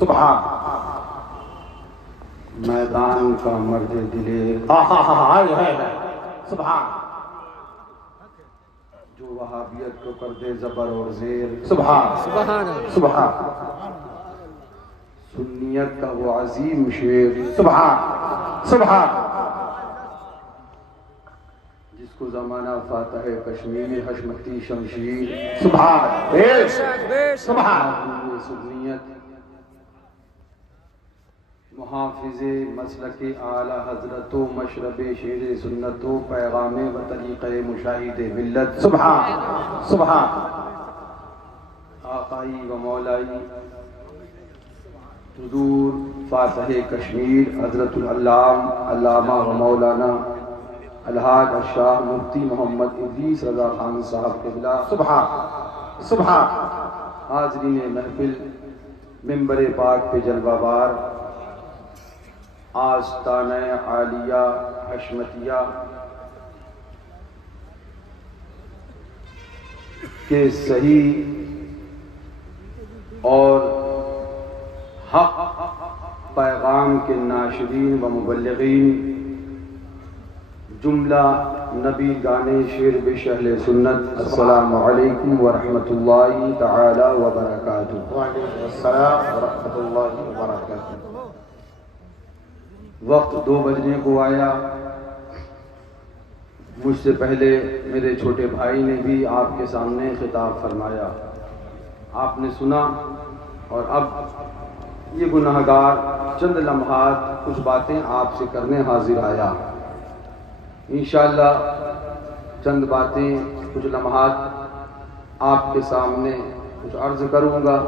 سبحان میدان کا مرد دلیر سبحان جو وہابیت کو کر دے زبر اور زیر سبحان سبحان سنیت کا وہ عظیم شیر سبحان سبحان جس کو زمانہ فاتح کشمیر حشمتی شمشیر سبحان سبحان سنیت محافظ مسلک اعلی حضرت و مشرب شیر سنت و پیغام و طریقہ مشاہد ملت سبحان سبحان آقائی و مولائی حضور فاتح کشمیر حضرت العلام علامہ و مولانا الحاج الشاہ مفتی محمد ادریس رضا خان صاحب قبلہ سبحان سبحان حاضرین محفل منبر پاک پہ جلوہ بار آستانہ عالیہ حشمتیہ کے صحیح اور حق پیغام کے ناشرین و مبلغین جملہ نبی گانے شیر بش اہل سنت السلام علیکم ورحمۃ اللہ تعالی وبرکاتہ۔ وعلیکم السلام ورحمۃ اللہ وبرکاتہ۔ وقت 2 بجنے کو آیا، مجھ سے پہلے میرے چھوٹے بھائی نے بھی آپ کے سامنے خطاب فرمایا، آپ نے سنا، اور اب یہ گناہگار چند لمحات کچھ باتیں آپ سے کرنے حاضر آیا۔ انشاءاللہ چند باتیں کچھ لمحات آپ کے سامنے کچھ عرض کروں گا،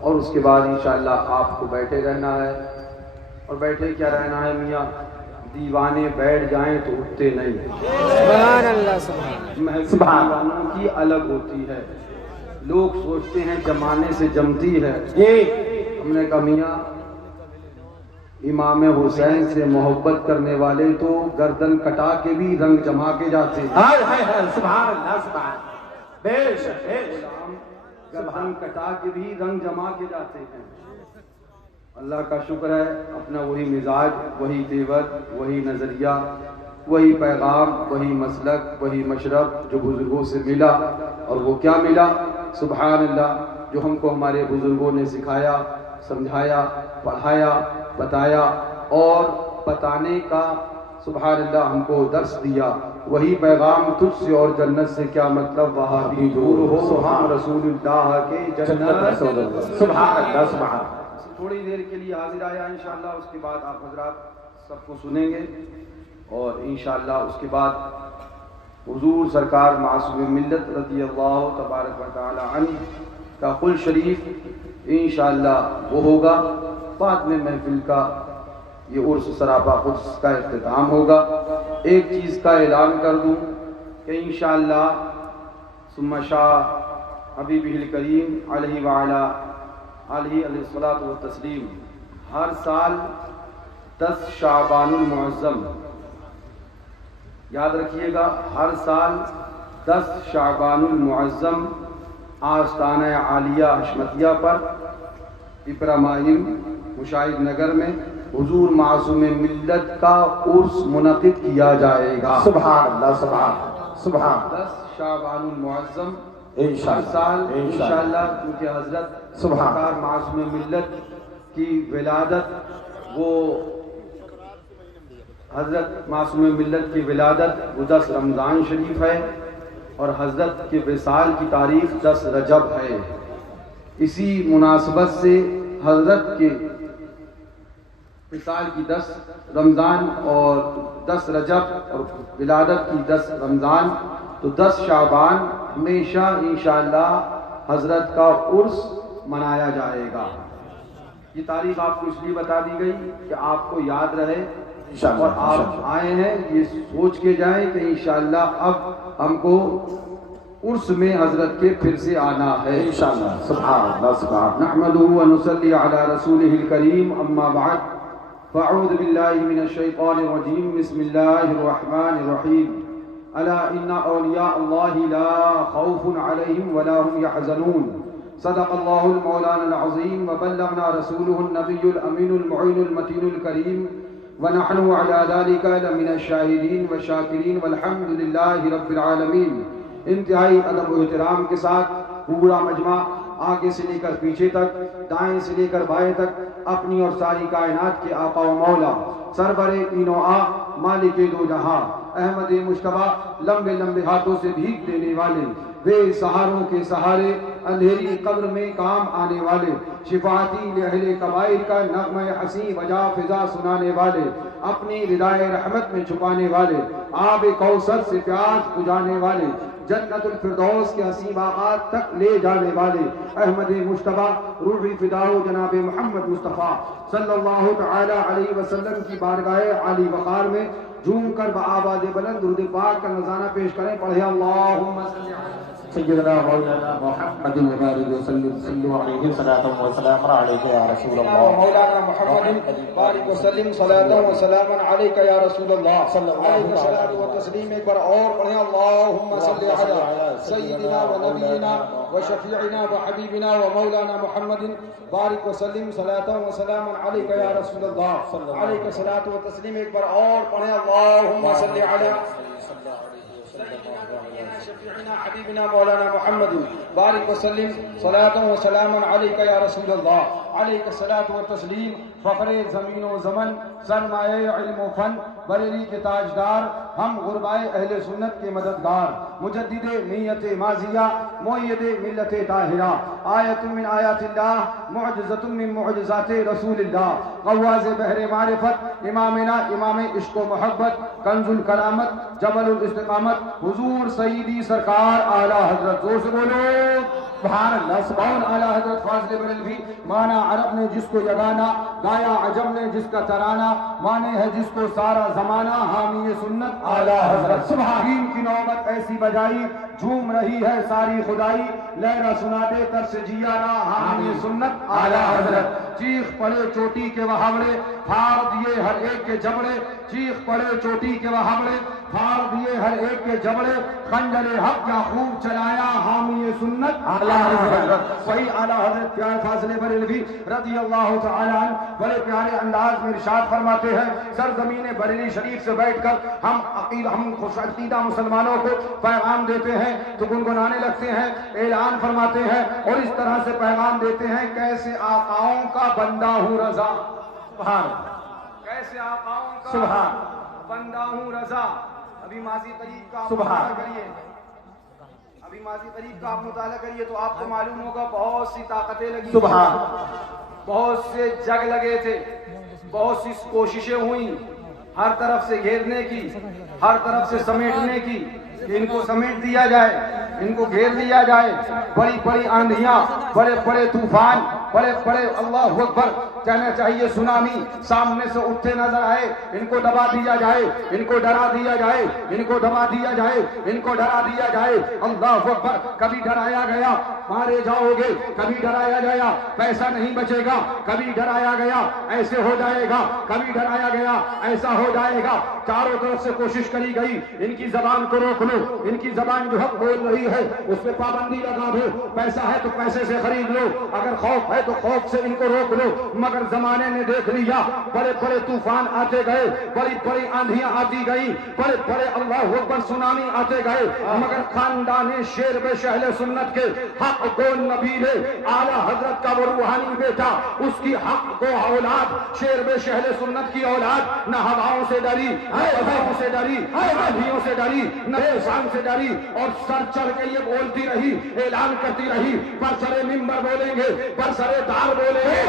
اور اس کے بعد انشاءاللہ آپ کو بیٹھے رہنا ہے۔ اور بیٹھے کیا رہنا ہے میاں؟ دیوانے بیٹھ جائیں تو اٹھتے نہیں۔ سبحان اللہ سبحان دیوانوں کی الگ ہوتی ہے، لوگ سوچتے ہیں جمانے سے جمتی ہے۔ ہم نے کہا میاں امام حسین سے محبت کرنے والے تو گردن کٹا کے بھی رنگ جما کے جاتے ہیں۔ سبحان اللہ سبحان بے شک گردن کٹا کے بھی رنگ جما کے جاتے ہیں۔ اللہ کا شکر ہے، اپنا وہی مزاج، وہی تیور، وہی نظریہ، وہی پیغام، وہی مسلک، وہی مشرب جو بزرگوں سے ملا۔ اور وہ کیا ملا؟ سبحان اللہ، جو ہم کو ہمارے بزرگوں نے سکھایا، سمجھایا، پڑھایا، بتایا اور بتانے کا سبحان اللہ ہم کو درس دیا، وہی پیغام تجھ سے اور جنت سے کیا مطلب، وہاں بھی دور ہو ہم رسول اللہ کے جنت۔ سبحان اللہ سبحان۔ تھوڑی دیر کے لیے حاضر آیا، انشاءاللہ اس کے بعد آپ حضرات سب کو سنیں گے، اور انشاءاللہ اس کے بعد حضور سرکار معصوم ملت رضی اللہ تبارک و تعالی عنہ کا قل شریف انشاءاللہ وہ ہوگا۔ بعد میں محفل کا یہ عرس سراپا قدس کا اختتام ہوگا۔ ایک چیز کا اعلان کر دوں کہ انشاءاللہ ثم شاء حبیبہ الکریم علیہ وعلا علیہ الصلاۃ والتسلیم ہر سال 10 شعبان المعظم، یاد رکھیے گا، ہر سال 10 شعبان المعظم آستانہ عالیہ حشمتیہ پر ابراہیم مشاہد نگر میں حضور معصوم ملت کا عرس منعقد کیا جائے گا۔ سبحان اللہ سبحان سبحان۔ 10 شعبان المعظم ہر سال انشاءاللہ، کیونکہ حضرت سرکار معصوم ملت کی ولادت، وہ حضرت معصوم ملت کی ولادت وہ 10 رمضان شریف ہے، اور حضرت کے وصال کی تاریخ 10 رجب ہے۔ اسی مناسبت سے حضرت کے وصال کی 10 رمضان اور 10 رجب اور ولادت کی 10 رمضان، تو 10 شعبان ہمیشہ انشاءاللہ حضرت کا عرس منایا جائے گا۔ یہ تاریخ آپ کو اس لیے بتا دی گئی کہ آپ کو یاد رہے، اور آپ آئے ہیں یہ سوچ کے جائیں کہ انشاءاللہ اب ہم کو عرس میں حضرت کے پھر سے آنا ہے انشاءاللہ۔ سبحان اللہ سبحان۔ نحمدہ و نصلی علی رسولہ الکریم، اما بعد، فاعوذ باللہ من الشیطان الرجیم، بسم اللہ الرحمن الرحیم۔ الا ان اولیاء اللہ لا خوف علیہم ولا هم يحزنون صدق اللہ المولانا العظیم وبلغنا رسولہ النبی الامین المعین المتین الکریم ونحن علی ذلک لمن الشاہدین والشاکرین والحمد للہ رب العالمین۔ انتہائی ادب و احترام کے ساتھ پورا مجمع آگے سے لے کر پیچھے تک، دائیں سے لے کر بائیں تک، اپنی اور ساری کائنات کے آقا و مولا سرور این و آ مالک دو جہاں احمد مجتبیٰ لمبے لمبے ہاتھوں سے بھیک دینے والے، بے سہاروں کے سہارے، اندھیری قبر میں کام آنے والے، شفاعتی لأہل کبائر کا نغمہ حسین وجا فضا سنانے والے، اپنی ردائے رحمت میں چھپانے والے، آب کوثر سے پیاس بجھانے والے، جنت الفردوس کے حسین باغات تک لے جانے والے، احمد مجتبیٰ روحی فداؤ جناب محمد مصطفیٰ صلی اللہ تعالی علیہ وسلم کی بارگاہ عالی وقار میں جھوم کر بآواز بلند درود پاک کا نذرانہ پیش کریں۔ پڑھیں اللہم صلی علی سیدنا مولانا محمد وبارک وسلم صلو علیہ صلاۃ و سلام علیک یا رسول اللہ۔ مولانا محمد بارک وسلم صلاۃ و سلام علیک یا رسول اللہ صلی اللہ علیہ وسلم تسلیم۔ ایک بار اور پڑھیں اللہم صلی علی سیدنا و نبینا و شفیعنا و حبیبنا و مولانا محمد بارک وسلم صلاۃ و سلام علیک یا رسول اللہ علیہ صلاۃ و تسلیم۔ ایک بار اور پڑھیں اللہم صلی علی شفیعنا حبیبنا مولانا محمد بارک وسلم صلاۃ و سلام علیک یا رسول اللہ علیہ الصلاۃ والتسلیم۔ فخر زمین و زمن، سرمایہ علم و فن، بریلی کے تاجدار، ہم غربائے اہل سنت کے مددگار، مجدد نیت ماضیہ، مؤید ملت طاہرہ، آیت من آیات اللہ، معجزۃ من معجزات رسول اللہ، غواز بحر معرفت، امامنا امام عشق و محبت، کنز الکرامت، جبل الاستقامت، حضور سیدی سرکار اعلیٰ حضرت، زور سے بولو سبحان اللہ، سبحان اعلیٰ حضرت فاضل بریلوی۔ مانا عرب نے جس کو یگانا، گایا عجم نے جس کا ترانہ، مانے ہے جس کو سارا زمانہ، حامی سنت اعلیٰ حضرت۔ سبحان کی نوبت ایسی بجائی، جھوم رہی ہے ساری خدائی، لہرا سنا دے تر سے جیانا، حامی سنت اعلیٰ حضرت۔ چیخ پڑے چوٹی کے وہاوڑے، پھاڑ دیے ہر ایک کے جبڑے، چیخ پڑے چوٹی کے وہاوڑے، پھاڑ دیے ہر ایک کے جبڑے، خنجر حق کیا خوب چلایا، حامی سنت اعلیٰ حضرت۔ وہی اعلیٰ حضرت پیار فاضل بریلوی رضی اللہ تعالی عنہ بڑے پیارے انداز میں ارشاد فرماتے ہیں، سرزمین بریلی شریف سے بیٹھ کر ہم خوش عقیدہ مسلمانوں کو پیغام دیتے ہیں تو گنگنانے لگتے ہیں، اعلان فرماتے ہیں اور اس طرح سے پیغام دیتے ہیں، کیسے آقاؤں کا بندہ ہوں رضا، سبحان، کیسے آقاؤں کا بندہ ہوں رضا۔ ابھی ماضی قریب کا آپ مطالعہ کریے، ابھی ماضی قریب کا آپ مطالعہ کریے تو آپ کو معلوم ہوگا بہت سی طاقتیں لگی، سبحان، بہت سے جگ لگے تھے، بہت سی کوششیں ہوئیں ہر طرف سے گھیرنے کی، ہر طرف سے سمیٹنے کی، کہ ان کو سمیٹ دیا جائے، ان کو گھیر لیا جائے، بڑی بڑی آندھیاں، بڑے بڑے طوفان، بڑے بڑے اللہ اکبر کہنا چاہیے سونامی سامنے سے اٹھتے نظر آئے، ان کو دبا دیا جائے، ان کو ڈرا دیا جائے، ان کو دبا دیا جائے، ان کو ڈرا دیا جائے، اللہ اکبر۔ کبھی ڈرایا گیا مارے جاؤ گے، کبھی ڈرایا گیا پیسہ نہیں بچے گا، کبھی ڈرایا گیا ایسے ہو جائے گا، کبھی ڈرایا گیا ایسا ہو جائے گا، چاروں طرف سے کوشش کری گئی ان کی زبان کو روک لو، ان کی زبان جو حق بول رہی ہے اس پہ پابندی لگا دو، پیسہ ہے تو پیسے سے خرید لو، اگر خوف ہے تو خوف سے ان کو روک لو، مگر زمانے نے دیکھ لیا، بڑے بڑے طوفان آتے گئے، بڑی بڑی آندھیاں آتی گئیں، بڑے بڑے اللہ اکبر سونامی آتے گئے، مگر خاندان شیر بے شہل سنت کے حق کو نبی نے اعلیٰ حضرت کا وہ روحانی بیٹا، اس کی حق کو اولاد، شیر بے شہل سنت کی اولاد نہ ہواؤں سے ڈری، نہ فضاؤں سے ڈری، نہ آندھیوں سے ڈری، نہ طوفان سے ڈری، اور سر چڑھ کے یہ بولتی رہی، اعلان کرتی رہی، برسر ممبر بولیں گے، برسر دار بولیں گے،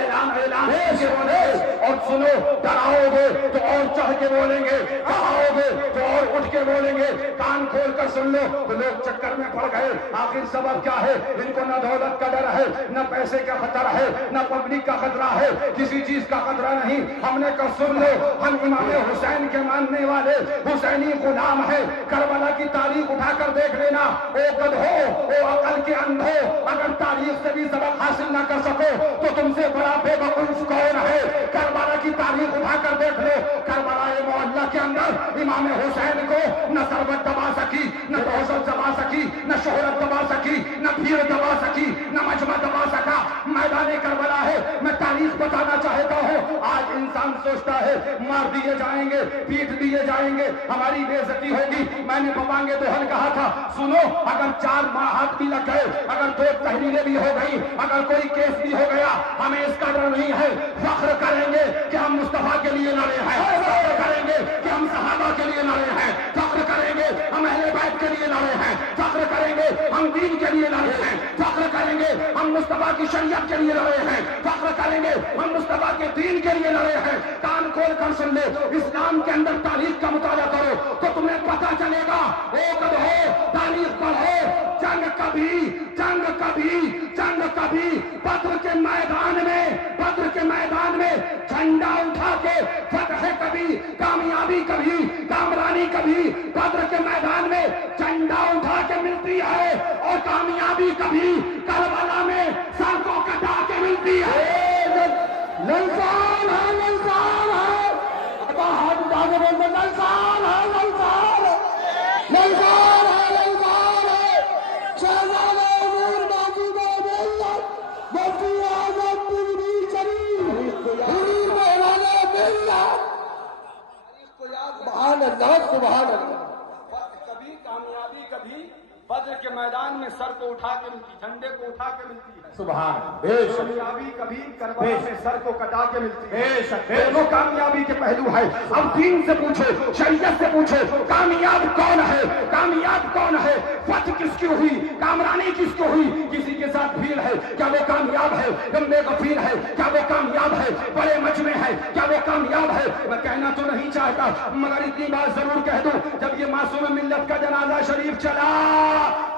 اعلان کے بولیں گے، اور سنو ڈراؤ گے تو اور چڑھ کے بولیں گے، کہاؤ گے تو اور اٹھ کے بولیں گے، کان کھول کر سن لو تو لوگ چکر میں پڑ گئے۔ آخر سبب کیا ہے؟ ان کو نہ دولت کا ڈر ہے، نہ پیسے کا خطرہ ہے، نہ پبلک کا خطرہ ہے، کسی چیز کا خطرہ نہیں۔ ہم نے کہا سن لو، ہم امام حسین کے ماننے والے حسینی غلام ہے، کربلا کی تاریخ اٹھا کر دیکھ لینا، او گدھو، او عقل کے اندھو، اگر تاریخ سے بھی سبق حاصل نہ کر سکو تو تم سے بڑا بے وقوف کون ہے؟ کربلا کی تاریخ اٹھا کر دیکھ لو، کربلا معلّہ کے اندر امام حسین کو نہ ثروت دبا سکی، نہ دولت دبا سکی، نہ شہرت دبا سکی، نہ بھیڑ دبا سکی، مجمع دبا سکا میدان کربلا ہے. میں تاریخ بتانا چاہتا ہوں. آج انسان سوچتا ہے مار دیے جائیں گے, پیٹ دیے جائیں گے, ہماری بے عزتی ہوگی. میں نے ببانگے دوہن کہا تھا, سنو اگر 4 ماہ بھی لگ گئے, اگر 2 تحریریں بھی ہو گئی, اگر کوئی کیس بھی ہو گیا, ہمیں اس کا ڈر نہیں ہے. فخر کریں گے کہ ہم مصطفیٰ کے لیے لڑے ہیں, فخر کریں گے کہ ہم صحابہ کے لیے لڑے ہیں, فخر کریں گے ہم اہل بیت کے لیے لڑے ہیں, فخر کریں گے ہم دین کے لیے لڑے ہیں, فخر کریں گے ہم مصطفیٰ کی شریعت کے لیے لڑے ہیں, فخر کریں گے ہم مصطفیٰ کے دین کے لیے لڑے ہیں. کان کھول کر سن لے, اسلام کے اندر تاریخ کا مطالعہ کرو تو تمہیں پتہ چلے گا. کب ہو تاریخ پڑھو, جنگ کبھی بدر کے میدان میں جھنڈا اٹھا کے فتح کبھی, کامیابی کبھی, کامرانی کبھی. بدر کے میدان میں جھنڈا اٹھا کے ملتی ہے اور کامیابی کبھی کربلا میں سر کو کٹا کے ملتی ہے. للسان ہے, للسان ہے, ہاتھ اٹھا کے بولتے للسان ہے, للسان ہے, للسان ہے, للسان ہے. شہزادہ حضور موجود ملت مفتی اعظم مفتی شریف حضور مولانا ملت. سبحان اللہ, سبحان اللہ. کبھی کامیابی کبھی بدر کے میدان میں سر کو اٹھا کے ملتی, جھنڈے کو اٹھا کے ملتی ہے. سبحان کامیابی کبھی کربلا میں سر کو کٹا کے ملتی ہے. دونوں کامیابی کے پہلو ہے. اب دین سے پوچھو, شریعت سے پوچھو, کامیاب کون ہے, کامیاب کون ہے, فتح کس کی ہوئی, کامرانی کس کی ہوئی. کسی کے ساتھ بھیڑ ہے کیا وہ کامیاب ہے, گمبے غفیر ہے کیا وہ کامیاب ہے, بڑے مجمع ہے کیا وہ کامیاب ہے. میں کہنا تو نہیں چاہتا مگر اتنی بات ضرور کہہ دوں, جب یہ معصوم ملت کا جنازہ شریف چلا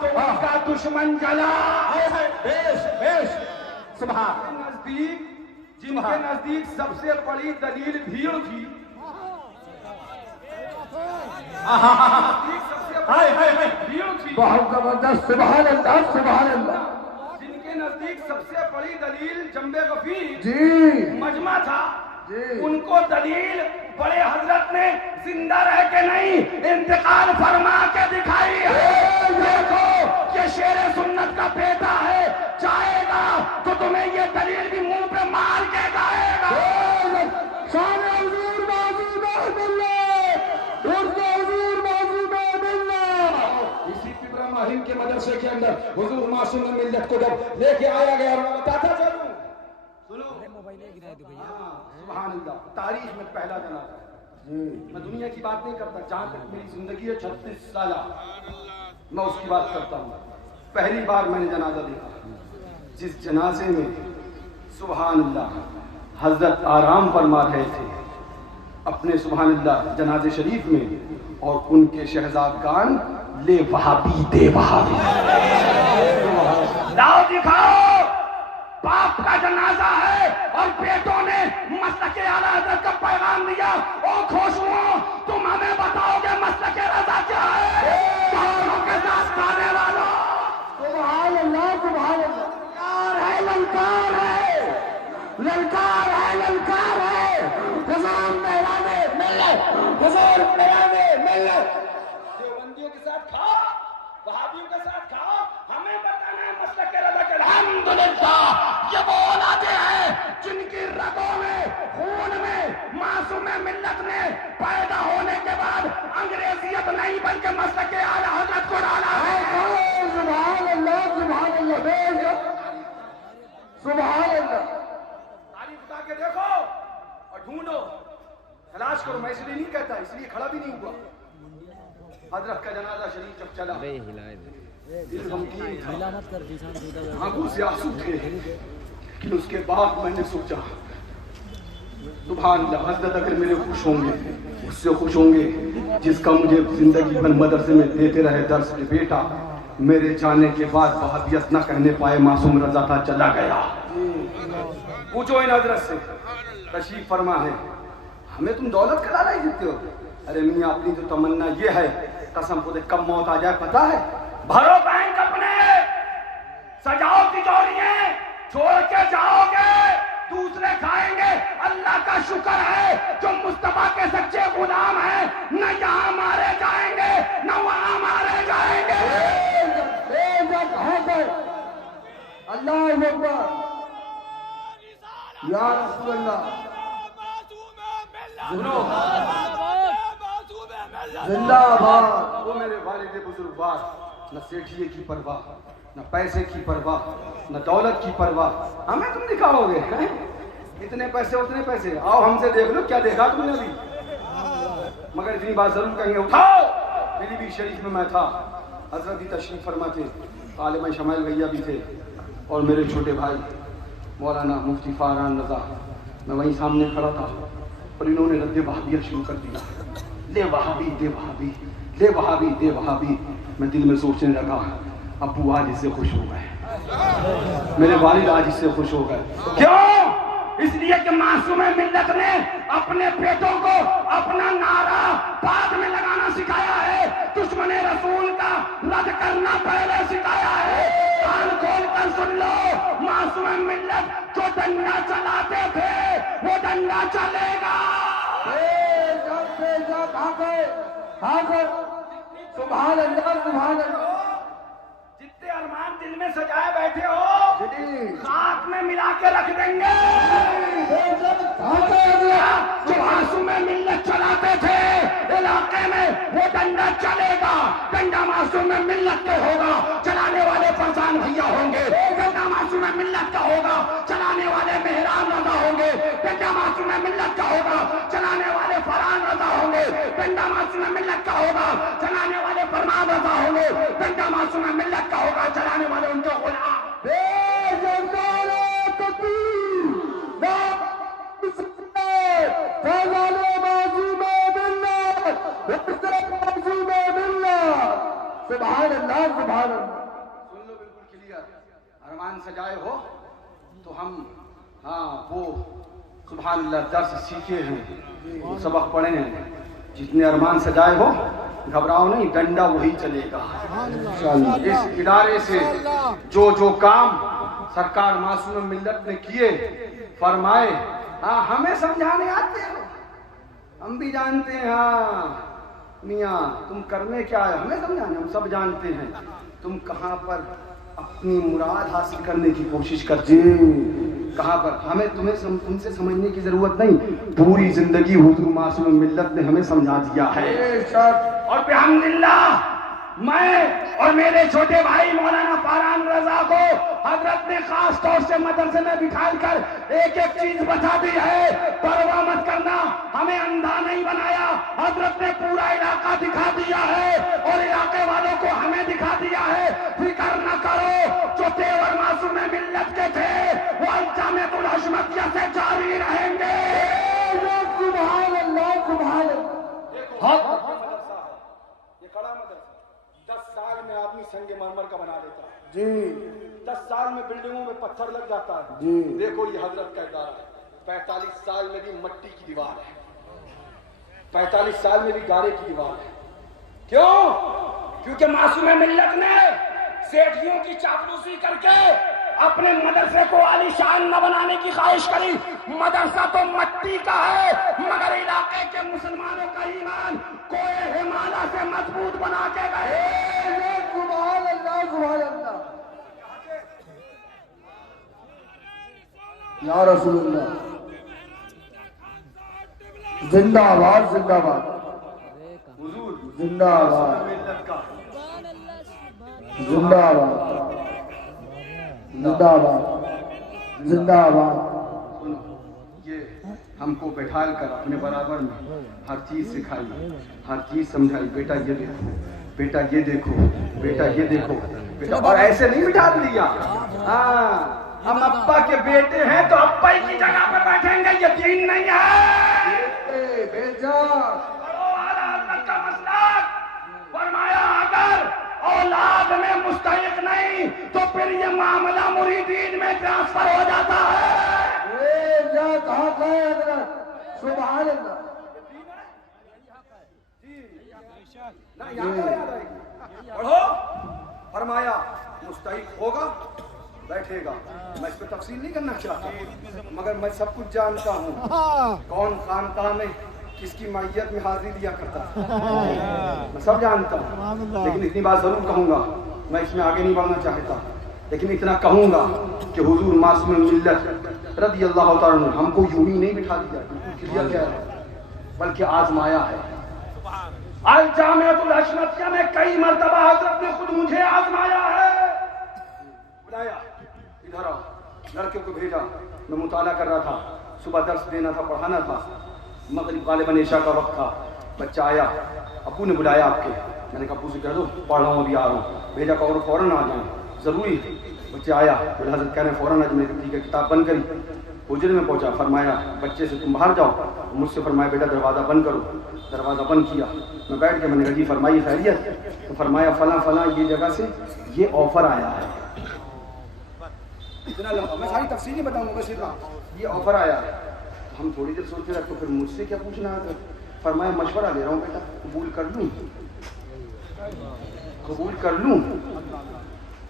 تو اس کا دشمن جلا. سبحان نزدیک, جن کے نزدیک سب سے بڑی دلیل بھیڑ تھی, بھیڑ تھی, بہت زبردست. سبحان اللہ, سبحان اللہ. جن کے نزدیک سب سے بڑی دلیل جنب غفیر جی مجمع تھا, جی, ان کو دلیل بڑے حضرت نے زندہ رہ کے نہیں انتقال فرما کے دکھائی ہے. دیکھو یہ شیر سنت کا بیٹا ہے, چاہے گا تو تمہیں یہ دلیل بھی منہ پہ مار کے جائے گا. شان حضور موجود ہے ملت, حضور موجود ہے ملت. اسی ابراہیم کے مدرسے کے اندر حضور معصوم ملت کو جب لے کے آیا گیا, اور بتاتا چلوں, سبحان اللہ, تاریخ میں پہلا جنازہ. میں دنیا کی بات نہیں کرتا, جہاں تک میری زندگی ہے 36 سالہ, میں اس کی بات کرتا ہوں. پہلی بار میں نے جنازہ دیکھا, جس جنازے میں سبحان اللہ حضرت آرام فرما رہے تھے اپنے سبحان اللہ جنازے شریف میں, اور ان کے شہزادگان لے وہابی دے وہابی, لاؤ دکھاؤ باپ کا جنازہ ہے اور بیٹوں نے مسلک اعلی حضرت کا پیغام دیا. او خوشبو, تم ہمیں بتاؤ گے مسلک رضا کیا ہے, دونوں کے ساتھ کھانے والوں. سبحان اللہ, سبحان اللہ. للکار ہے, للکار ہے, للکار ہے. حضور میرانے ملت, حضور میرانے ملت. دیوبندیوں کے ساتھ کھاؤ, وہابیوں کے ساتھ کھاؤ, ہمیں بتانا ہے مسلک رضا کے. الحمدللہ یہ وہ اولادیں ہیں جن کی رگوں میں, خون میں معصوم ملت نے پیدا ہونے کے بعد انگریزیت نہیں بلکہ مسلک اعلی حضرت کو ڈالا ہے. سبحان اللہ, سبحان اللہ, سبحان اللہ. تاریخ اٹھا کے دیکھو اور ڈھونڈو, تلاش کرو. میں اس لیے نہیں کہتا, اس لیے کھڑا بھی نہیں ہوا. حضرت کا جنازہ شریف جب چلا, آنکھوں سے آنسو تھے, لیکن اس کے بعد میں نے سوچا سبحان اللہ, حضرت اگر میرے خوش ہوں گے, اس سے خوش ہوں گے جس کا مجھے زندگی بھر مدرسے میں دیتے رہے درس کے بیٹا میرے جانے کے بعد وہابیت نہ کہنے پائے, معصوم رضا تھا چلا گیا. پوچھو ان حضرت سے, تشریف فرما ہے, ہمیں تم دولت کا لالچ دیتے ہو. ارے میاں اپنی تو تمنا یہ ہے, قسم خدا کب موت آ جائے پتا ہے, بھرو بینک اپنے, سجاؤ تجوریاں, چھوڑ کے جاؤ گے دوسرے کھائیں گے. اللہ کا شکر ہے جو مصطفیٰ کے سچے غلام ہیں, نہ یہاں مارے جائیں گے نہ وہاں مارے جائیں گے. اللہ اکبر یا رسول اللہ زندہ آباد. وہ میرے والد بزرگوار نہ سیٹھیے کی پرواہ نہ پیسے کی پرواہ نہ دولت کی پرواہ. ہمیں تم دکھاؤ گے اتنے پیسے اتنے پیسے, آؤ ہم سے دیکھ لو کیا دیکھا تم نے ابھی. مگر اتنی بات ضرور کہیں گے, اٹھاؤ. میری بھی شریف میں میں تھا, حضرت بھی تشریف فرما تھے, عالم شمائل بھیا بھی تھے, اور میرے چھوٹے بھائی مولانا مفتی فاران رضا, میں وہیں سامنے کھڑا تھا, اور انہوں نے رد وہابیہ شروع کر دیا. لے وہابی دے وہابی, لے وہابی دے وہابی. میں دل میں سوچنے لگا ابو آج اس سے خوش ہو گئے, میرے والد آج اس سے خوش ہو گئے. کیوں؟ اس لیے کہ معصوم ملت نے اپنے بیٹوں کو اپنا نعرہ بعد میں لگانا سکھایا ہے, دشمن رسول کا رد کرنا پہلے سکھایا ہے. کان کھول کر سن لو, معصوم ملت جو ڈنڈا چلاتے تھے وہ ڈنڈا چلے گا. سبحان اللہ سبحان اللہ. جتنے ارمان دل میں سجائے بیٹھے ہو خاک میں ملا کے رکھ دیں گے. جو معصوم ملت چلاتے تھے علاقے میں وہ ڈنڈا چلے گا. ڈنڈا معصوم ملت کا ہوگا, چلانے والے فرزان بھیا ہوں گے. ڈنڈا معصوم ملت کا ہوگا, چلانے والے مہران رضا ہوں گے. ڈنڈا معصوم ملت کا ہوگا, چلانے والے فرحان رضا ہوں گے. ڈنڈا معصوم ملت کا ہوگا, چلانے والے فرمان رضا ہوں گے. ڈنڈا معصوم ملت کا ہوگا, چلانے والے ان کے غلام. سبحان اللہ سبحان اللہ. سن لو بالکل کلیئر, ارمان سجائے ہو تو ہم وہ سبحان اللہ درس سیکھے ہیں, وہ سبق پڑھے ہیں. جتنے ارمان سجائے ہو گھبراؤ نہیں, ڈنڈا وہی چلے گا. اس ادارے سے جو کام سرکار معصوم ملت نے کیے فرمائے, ہمیں سمجھانے آتے ہو, ہم بھی جانتے ہیں. میاں تم کرنے کیا ہے ہمیں سمجھانے, ہم سب جانتے ہیں تم کہاں پر اپنی مراد حاصل کرنے کی کوشش کرتے ہو, کہاں پر. ہمیں تم سے سمجھنے کی ضرورت نہیں, پوری زندگی حضور معصوم ملت نے ہمیں سمجھا دیا ہے. اور بحمداللہ میں اور میرے چھوٹے بھائی مولانا فاران رضا کو حضرت نے خاص طور سے مدرسے میں بٹھا کر ایک ایک چیز بتا دی ہے. پرواہ مت کرنا, ہمیں اندھا نہیں بنایا. حضرت نے پورا علاقہ دکھا دیا ہے اور علاقے والوں کو ہمیں دکھا دیا ہے. فکر نہ کرو, جو تیور معصوم ملت کے تھے وہ جامعۃ الحشمتیہ سے جاری رہیں گے. سبحان اللہ سبحان اللہ. یہ کڑا مدرسہ 10 سال میں آدمی سنگ مرمر کا بنا دیتا ہے جی. 10 سال میں بلڈنگوں میں پتھر لگ جاتا ہے جی. دیکھو یہ حضرت کا ادارہ ہے, 45 سال میں بھی مٹی کی دیوار ہے, 45 سال میں بھی گارے کی دیوار ہے. کیوں؟ کیونکہ معصوم ملت نے سیٹھیوں کی چاپلوسی کر کے اپنے مدرسے کو عالی شان نہ بنانے کی خواہش کری. مدرسہ تو مٹی کا ہے مگر علاقے کے مسلمانوں کا ایمان کوئے ہمالا سے مضبوط بنا کے گئے. سبحان اللہ سبحان اللہ. یا رسول اللہ زندہ آباد زندہ آباد. حضور زندہ آباد زندہ آباد زندہ آباد زندہ آباد. یہ ہم کو بیٹھا کر اپنے برابر میں ہر چیز سکھائی, ہر چیز سمجھائی. بیٹا یہ دیکھو, بیٹا یہ دیکھو, بیٹا یہ دیکھو, بیٹا. اور ایسے نہیں بٹھا دیا. ہم ابا کے بیٹے ہیں تو ابا ہی کی جگہ پر بیٹھیں گے, یقین نہیں ہے. کا مسلک فرمایا اگر اولاد میں مستحق نہیں تو پھر یہ معاملہ مریدین میں ٹرانسفر ہو جاتا ہے. سبحان اللہ. پڑھو, فرمایا مستحق ہوگا بیٹھے گا. میں اس پہ تفصیل نہیں کرنا چاہتا مگر میں سب کچھ جانتا ہوں کون خانقاہ میں کس کی معیت میں حاضری دیا کرتا ہے, میں سب جانتا ہوں. لیکن اتنی بات ضرور کہوں گا, میں اس میں آگے نہیں بڑھنا چاہتا. لیکن اتنا کہوں گا کہ حضور معصوم ملت رضی اللہ تعالیٰ عنہ ہم کو یوں ہی نہیں بٹھا دیا، کیا کیا بلکہ آزمایا ہے۔ الجامعۃ الاشمتیہ میں کئی مرتبہ حضرت نے خود مجھے آزمایا ہے، بلایا ادھر آؤ، لڑکے کو بھیجا، میں مطالعہ کر رہا تھا، صبح درس دینا تھا، پڑھانا تھا، مغرب غالباً عشاء کا وقت تھا، بچہ آیا، ابو نے بلایا آپ کے، میں نے کہا ابو سے کہہ دو پڑھ رہا ہوں ابھی آ رہا ہوں، بھیجا کہ اور فوراً آ جائیں ضروری ہے۔ بچہ آیا، بولا حضرت کہہ رہے ہیں فوراً آج، میں نے ٹھیک ہے، کتاب بند کری، حجرے میں پہنچا، فرمایا بچے سے تم باہر جاؤ، مجھ سے فرمایا بیٹا دروازہ بند کرو، دروازہ بند کیا، میں بیٹھ کے میں نے کہا جی فرمائی خیریت؟ تو فرمایا فلاں فلاں یہ جگہ سے یہ آفر آیا ہے، اتنا لمبا میں ساری تفصیل نہیں بتاؤں گا، بس اتنا یہ آفر آیا ہے۔ ہم تھوڑی دیر سوچتے رہے تو پھر مجھ سے کیا پوچھنا ہے؟ فرمایا مشورہ دے رہا ہوں بیٹا، قبول کر لوں؟ قبول کر لوں؟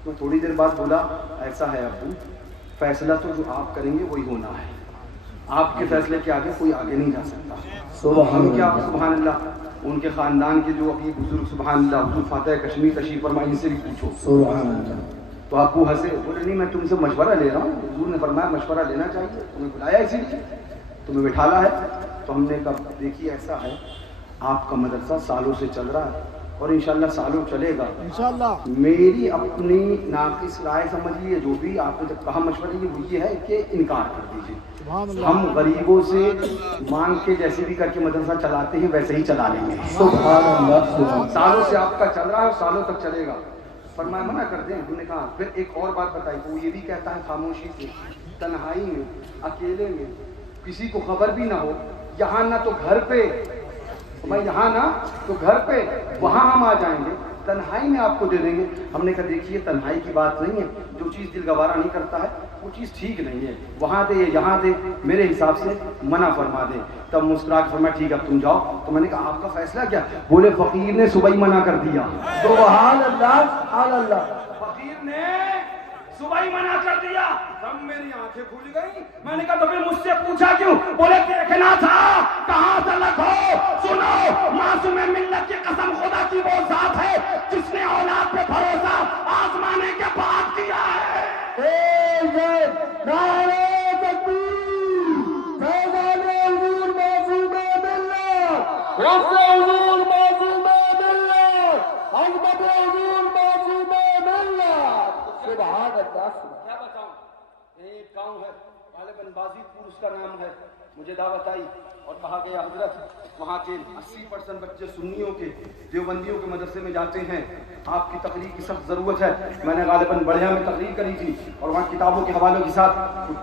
میں تھوڑی دیر بعد بولا ایسا ہے ابو، فیصلہ تو جو آپ کریں گے وہی ہونا ہے، آپ کے فیصلے کے آگے کوئی آگے نہیں جا سکتا۔ ہم کیا سبحان اللہ، ان کے خاندان کے جو ابھی بزرگ سبحان اللہ حضور فاتح کشمیر تشریف فرمائے، ان سے بھی پوچھو سبحان اللہ۔ تو ابو ہنسے، بولے نہیں میں تم سے مشورہ لے رہا ہوں، حضور نے فرمایا مشورہ لینا چاہیے، تمہیں بلایا اسی لیے، تمہیں بٹھالا ہے۔ تو ہم نے کہا دیکھیے ایسا ہے، آپ کا مدرسہ سالوں سے چل رہا ہے اور انشاءاللہ سالوں چلے گا، انشاءاللہ میری اپنی ناقص رائے سمجھیے، جو بھی آپ نے جب کہا مشورہ وہ یہ ہے کہ انکار کر دیجیے، ہم غریبوں سے مانگ کے جیسے بھی کر کے مدرسہ چلاتے ہیں ویسے ہی چلا لیں گے، سبحان اللہ، سالوں سے آپ کا چل رہا ہے اور سالوں تک چلے گا۔ فرمایا منع کر دیں؟ ہم نے کہا پھر ایک اور بات بتائی، وہ یہ بھی کہتا ہے خاموشی سے، تنہائی میں، اکیلے میں، کسی کو خبر بھی نہ ہو، یہاں نہ تو گھر پہ، میں یہاں نہ تو گھر پہ، وہاں ہم آ جائیں گے، تنہائی میں آپ کو دے دیں گے۔ ہم نے کہا دیکھیے تنہائی کی بات نہیں ہے، جو چیز دل گوارا نہیں کرتا ہے وہ چیز ٹھیک نہیں ہے، وہاں دے یہاں دے، میرے حساب سے منع فرما دیں۔ تب مسکرا کے فرمایا ٹھیک ہے اب تم جاؤ۔ تو میں نے کہا آپ کا فیصلہ کیا؟ بولے فقیر نے صبح ہی منع کر دیا، سبحان اللہ سبحان اللہ، فقیر نے صبح ہی منع کر دیا۔ تب میری آنکھیں کھل گئی، میں نے کہا تو پھر مجھ سے پوچھا کیوں؟ بولے دیکھنا تھا کہاں سے لکھو۔ سنو، معصوم ملت کی قسم خدا کی وہ ذات ہے جس نے اولاد پہ بھروسہ آزمانے کے بعد کیا ہے۔ نعرہ تکبیر، فیضان حضور معصوم ملت، حضور معصوم ملت، عظمت حضور معصوم ملت، سبحان اللہ۔ کیا بتاؤں، ایک گاؤں ہے غالباً بازیت پور اس کا نام ہے، مجھے دعوت آئی اور کہا گیا حضرت وہاں کے 80% بچے سنیوں کے دیوبندیوں کے مدرسے میں جاتے ہیں، آپ کی تقریر کی سخت ضرورت ہے۔ میں نے غالباً بڑھیا میں تقریر کری تھی اور وہاں کتابوں کے حوالوں کے ساتھ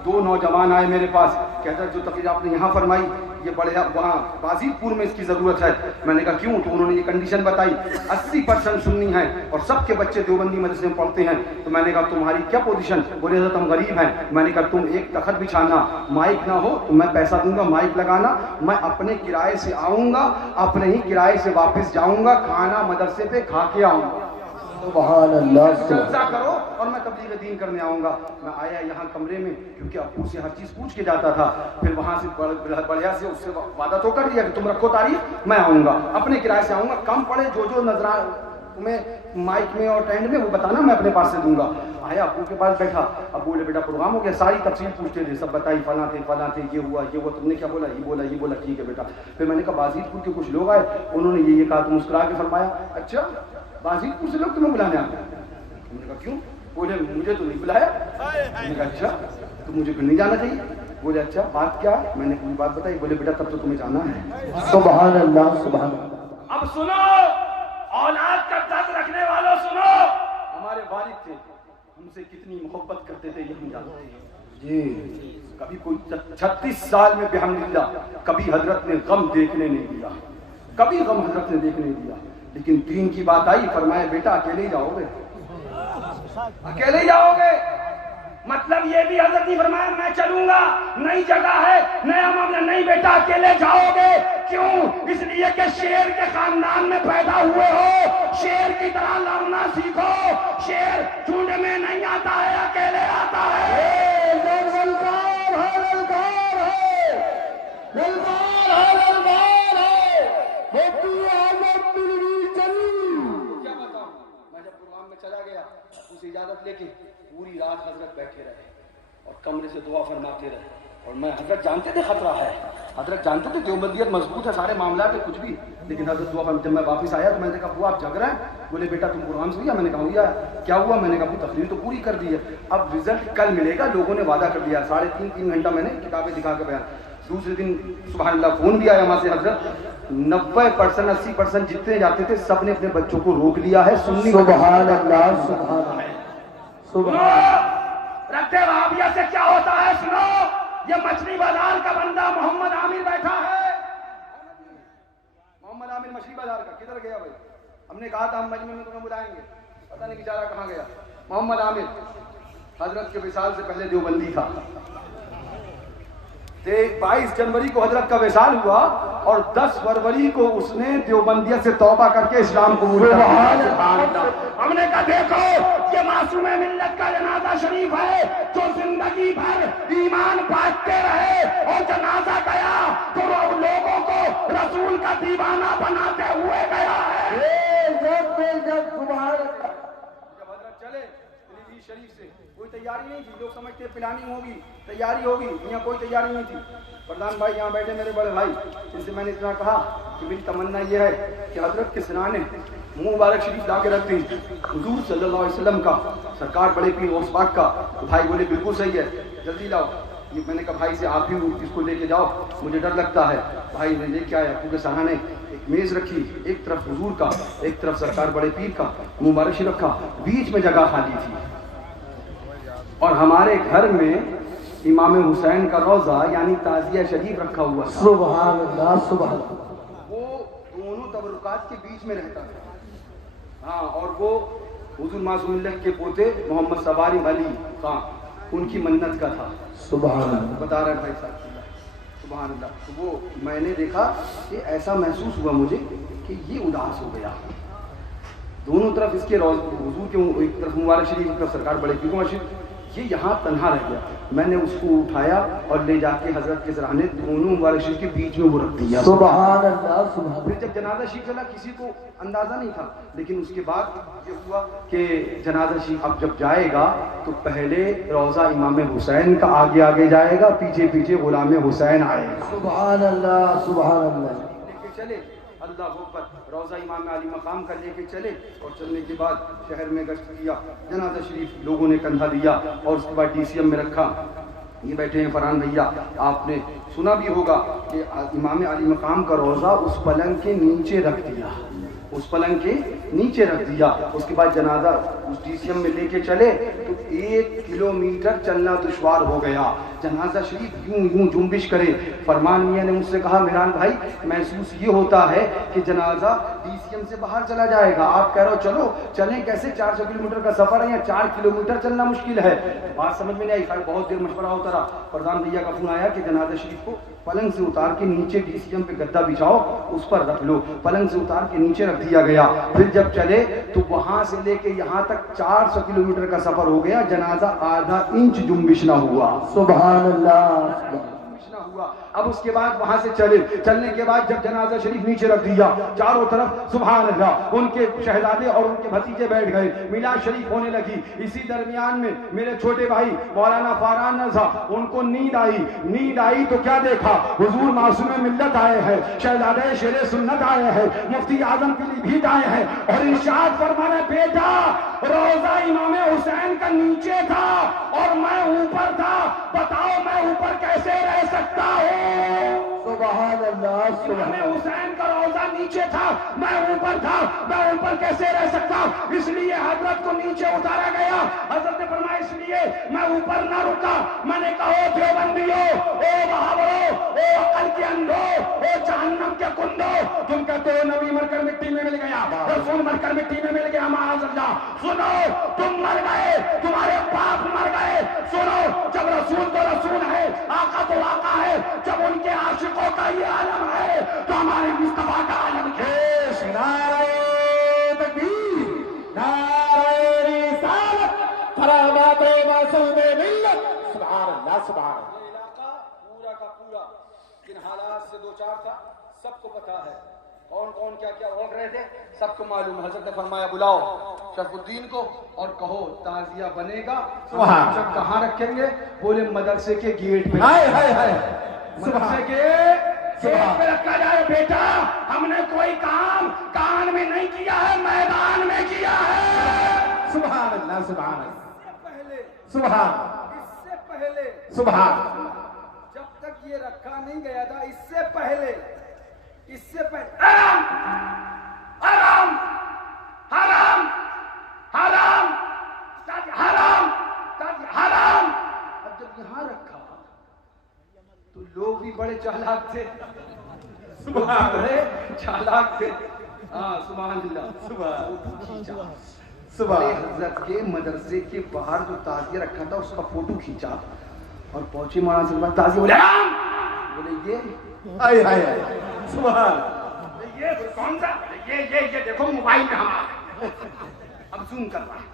دو نوجوان آئے میرے پاس، کہتا ہے جو تقریر آپ نے یہاں فرمائی یہ بڑھیا وہاں بازیت پور میں اس کی ضرورت ہے۔ میں نے کہا کیوں؟ تو انہوں نے یہ کنڈیشن بتائی 80% سنی ہیں اور سب کے بچے دیوبندی مدرسے میں پڑھتے ہیں۔ تو میں نے کہا تمہاری کیا پوزیشن؟ بولے حضرت ہم غریب ہیں۔ میں نے کہا تم ایک تخت بچھانا، مائک نہ ہو تو میں پیسہ دوں گا مائک لگانا، میں اپنے کرائے سے آؤں گا، اپنے ہی کرائے سے واپس جاؤں گا، کھانا مدرسے پہ کھا کے آؤں گا، سبحان اللہ، جلسہ کرو اور میں تبلیغ دین کرنے آؤں گا۔ میں آیا یہاں کمرے میں کیونکہ ابو سے ہر چیز پوچھ کے جاتا تھا، پھر وہاں سے بڑھیا سے اس سے وعدہ تو کر لیا کہ تم رکھو تاریخ میں آؤں گا، اپنے کرائے سے آؤں گا، کم پڑے جو نظر تمہیں مائک میں اور ٹینڈ میں وہ بتانا میں اپنے پاس سے دوں گا۔ آیا ابو کے پاس بیٹھا، ابو بولے بیٹا پروگرام ہو گیا، ساری تفصیل پوچھتے تھے، سب بتائی فلاں تھے یہ ہوا تم نے کیا بولا، یہ بولا ٹھیک ہے بیٹا۔ پھر میں نے کہا بازیت پور کے کچھ لوگ آئے، انہوں نے یہ کہا تو مسکرا کے فرمایا اچھا بازیت پور سے لوگ تمہیں بلانے آتے ہیں؟ ہم نے کہا کیوں؟ بولے مجھے تو نہیں بلایا۔ میں نے کہا اچھا تو مجھے پھر نہیں جانا چاہیے؟ بولے اچھا بات کیا ہے؟ میں نے کوئی بات بتائی۔ بولے بیٹا تب تو تمہیں جانا ہے، سبحان اللہ سبحان اللہ۔ اب سنو اولاد کا درد رکھنے والوں سنو، ہمارے والد تھے ہم سے کتنی محبت کرتے تھے یہ ہم جانتے ہیں جی، کبھی کوئی 36 سال میں بحمدللہ کبھی حضرت نے غم دیکھنے نہیں دیا، کبھی غم حضرت نے دیکھنے نہیں دیا، لیکن دین کی بات آئی فرمایا بیٹا اکیلے ہی جاؤ گے، اکیلے ہی جاؤ گے، مطلب یہ بھی حضرت نے فرمایا میں چلوں گا، نئی جگہ ہے نیا معاملہ، نہیں بیٹا اکیلے جاؤ گے۔ کیوں؟ اس لیے کہ شیر کے خاندان میں پیدا ہوئے ہو، شیر کی طرح لڑنا سیکھو، شیر جھنڈ میں نہیں آتا ہے اکیلے آتا ہے۔ کیا بتاؤں، میں جب پروگرام میں چلا گیا اسے اجازت لے کے پوری کمرے سے دعا فرماتے رہے. اور میں حضرت جانتے تھے خطرہ ہے, حضرت جانتے تھے دیوبندیت مضبوط ہے, سارے معاملات ہے کچھ بھی, لیکن حضرت دعا فرماتے. جب میں واپس آیا تو میں نے کہا ابو آپ جگ رہے ہیں؟ بولے بیٹا تم قرآن سنیا؟ میں نے کہا ہوا. کیا ہوا؟ میں نے کہا ابو تقریر تو پوری کر دی ہے, اب رزلٹ کل ملے گا, لوگوں نے وعدہ کر دیا. 3.5 گھنٹہ میں نے کتابیں دکھا کے بیان. دوسرے دن سبحان اللہ فون بھی آیا وہاں سے, حضرت 90% 80% جتنے جاتے تھے سب نے اپنے بچوں کو روک لیا ہے. سنی سبحان اللہ سبحان سبحان. رکھتے وہابیہ سے کیا ہوتا ہے سنو. یہ مچھلی بازار کا بندہ محمد عامر بیٹھا ہے. محمد عامر مچھلی بازار کا کدھر گیا بھائی؟ ہم نے کہا تھا ہم مجمع میں تمہیں بلائیں گے, پتہ نہیں بیچارہ کہاں گیا. محمد عامر حضرت کے وصال سے پہلے دیوبندی تھا. 22 جنوری کو حضرت کا وصال ہوا اور 10 فروری کو اس نے دیوبندیت سے توبہ کر کے اسلام قبول کیا. ہم نے کہا دیکھو یہ معصوم ملت کا جنازہ شریف ہے جو زندگی بھر ایمان بانٹتے رہے, اور جنازہ گیا تو لوگوں کو رسول کا دیوانہ بناتے ہوئے گیا ہے. جب حضرت چلے پیلی شریف سے کوئی تیاری نہیں تھی, لوگ سمجھتے پلاننگ ہوگی, تیاری ہوگی, یہاں کوئی تیاری نہیں تھی. پردھان بھائی یہاں بیٹھے میرے بڑے بھائی, ان سے میں نے اتنا کہا کہ میری تمنا یہ ہے کہ حضرت کے سرانے منہ مبارک شریف لا کے رکھتے ہیں حضور صلی اللہ علیہ وسلم کا, سرکار بڑے پیر غوث پاک کا. بھائی بولے بالکل صحیح ہے, جلدی لاؤ. یہ میں نے کہا بھائی سے آپ ہی اس کو لے کے جاؤ, مجھے ڈر لگتا ہے. بھائی نے لے کے آیا, کیونکہ سرانے ایک میز رکھی, ایک طرف حضور کا, ایک طرف سرکار بڑے پیر کا, منہ مبارک شریف رکھا, بیچ میں جگہ خالی تھی. اور ہمارے گھر میں امام حسین کا روضہ یعنی تعزیہ شریف رکھا ہوا تھا. سبحان اللہ سبحان اللہ. وہ دونوں تبرکات کے بیچ میں رہتا تھا. ہاں, اور وہ حضور معصوم ملت کے پوتے محمد سواری علی خان, ان کی منت کا تھا. سبحان اللہ. بتا رہا ہے بھائی صاحب سبحان اللہ. تو وہ میں نے دیکھا کہ ایسا محسوس ہوا مجھے کہ یہ اداس ہو گیا. دونوں طرف اس کے حضور کے ایک طرف مبارک شریف, ایک طرف سرکار بڑے پیر شریف, یہ یہاں تنہا رہ گیا. میں نے اس کو اٹھایا اور لے جا کے حضرت کے سرانے دونوں مبارک شریف کے بیچ میں وہ رکھ دیا. سبحان اللہ سبحان. پھر جب جنازہ شریف چلا کسی کو اندازہ نہیں تھا, لیکن اس کے بعد یہ ہوا کہ جنازہ شریف اب جب جائے گا تو پہلے روضہ امام حسین کا آگے آگے جائے گا, پیچھے پیچھے غلام حسین آئے گا. سبحان اللہ سبحان اللہ. لے کے چلے اللہ اکبر, روضہ امام علی مقام کا لے کے چلے, اور چلنے کے بعد شہر میں گشت کیا. جنازہ شریف لوگوں نے کندھا دیا اور اس کے بعد DCM میں رکھا. یہ بیٹھے ہیں فرحان بھیا, آپ نے سنا بھی ہوگا کہ امام علی مقام کا روضہ اس پلنگ کے نیچے رکھ دیا, اس پلنگ کے نیچے رکھ دیا. اس کے بعد جنازہ اس DCM میں لے کے چلے تو 1 کلومیٹر چلنا دشوار ہو گیا. جنازہ شریف یوں یوں جنبش کرے. فرمان میاں نے مجھ سے کہا میران بھائی محسوس یہ ہوتا ہے کہ جنازہ DCM سے باہر چلا جائے گا, آپ کہہ رہے ہو چلو, چلیں کیسے؟ 400 کلومیٹر کا سفر ہے یا 4 کلومیٹر چلنا مشکل ہے. بات سمجھ میں نہیں آئی. خیر بہت دیر مشورہ ہوتا رہا. پردھان بھیا کا فون آیا کہ جنازہ شریف کو پلنگ سے اتار کے نیچے DCM پہ گدا بچھاؤ, اس پر رکھ لو. پلنگ سے اتار کے نیچے رکھ دیا گیا. پھر جب چلے تو وہاں سے لے کے یہاں تک 400 کلومیٹر کا سفر ہو گیا. جنازہ آدھا انچ جنبش نہ ہوا. سبحان اللہ. اب اس کے بعد وہاں سے چلنے کے بعد جب جنازہ شریف نیچے رکھ دیا, چاروں طرف سبحان اللہ ان کے شہزادے اور ان کے بھتیجے بیٹھ گئے. میلاد شریف ہونے لگی. اسی درمیان میں میرے چھوٹے بھائی مولانا فاران نذا, ان کو نیند آئی تو کیا دیکھا, حضور معصوم ملت آئے ہیں, شہزادے شیر سنت آئے ہیں, مفتی اعظم پیلی بھیٹ آئے ہیں, اور ارشاد فرمانے بیٹا روضہ امام حسین کا نیچے تھا اور میں اوپر تھا, بتاؤ میں اوپر کیسے رہ سکتا ہوں. سبحان اللہ. امام حسین کا روضہ نیچے تھا, میں اوپر تھا, میں اوپر کیسے رہ سکتا. اس لیے حضرت کو نیچے اتارا گیا. حضرت نے فرمایا اس لیے میں اوپر نہ رکا. میں نے کہا دیوبندیو, او وہابیو, او عقل کے اندھو, او جہنم کے کندو, تم کہتے ہو نبی مر کر مٹی میں مل گیا, رسول مر کر مٹی میں مل گیا, معاذ اللہ. سنو تم مر گئے, تمہارے باپ مر گئے. سنو جب رسول تو رسول ہے, آقا تو آقا ہے, جب ان کے عاشقوں کا یہ عالم ہے تو ہمارے مصطفیٰ کا عالم ہے. نعرہ تکبیر, نعرہ رسالت, کرامات معصوم ملت. سبحان اللہ سبحان اللہ. یہ علاقہ پورا کا پورا جن حالات سے دو چار تھا سب کو پتا ہے. کون کون کیا کیا روک رہے تھے سب کو معلوم. حضرت نے فرمایا بلاؤ شرف الدین کو اور کہو تعزیہ بنے گا. جب کہاں رکھیں گے؟ بولے مدرسے کے گیٹ پہ. مدرسے کے گیٹ پہ رکھا جائے. بیٹا ہم نے کوئی کام کان میں نہیں کیا ہے، میدان میں کیا ہے. سبحان اللہ سبحان اللہ. پہلے سبحان اس سے پہلے سبحان جب تک یہ رکھا نہیں گیا تھا، اس سے پہلے حرام حرام حرام حرام حرام حرام. اب جب یہاں رکھا تو لوگ بھی بڑے چالاک تھے. بڑے چالاک تھے. ہاں سبحان اللہ. بڑے حضرت کے مدرسے کے باہر جو تعزیہ رکھا تھا اس کا فوٹو کھینچا اور پہنچے مولانا سے بعد تعزیہ بولے بولے یہ سبحان یہ کون سا یہ دیکھو موبائل میں ہمارا اب زوم کر رہا ہے،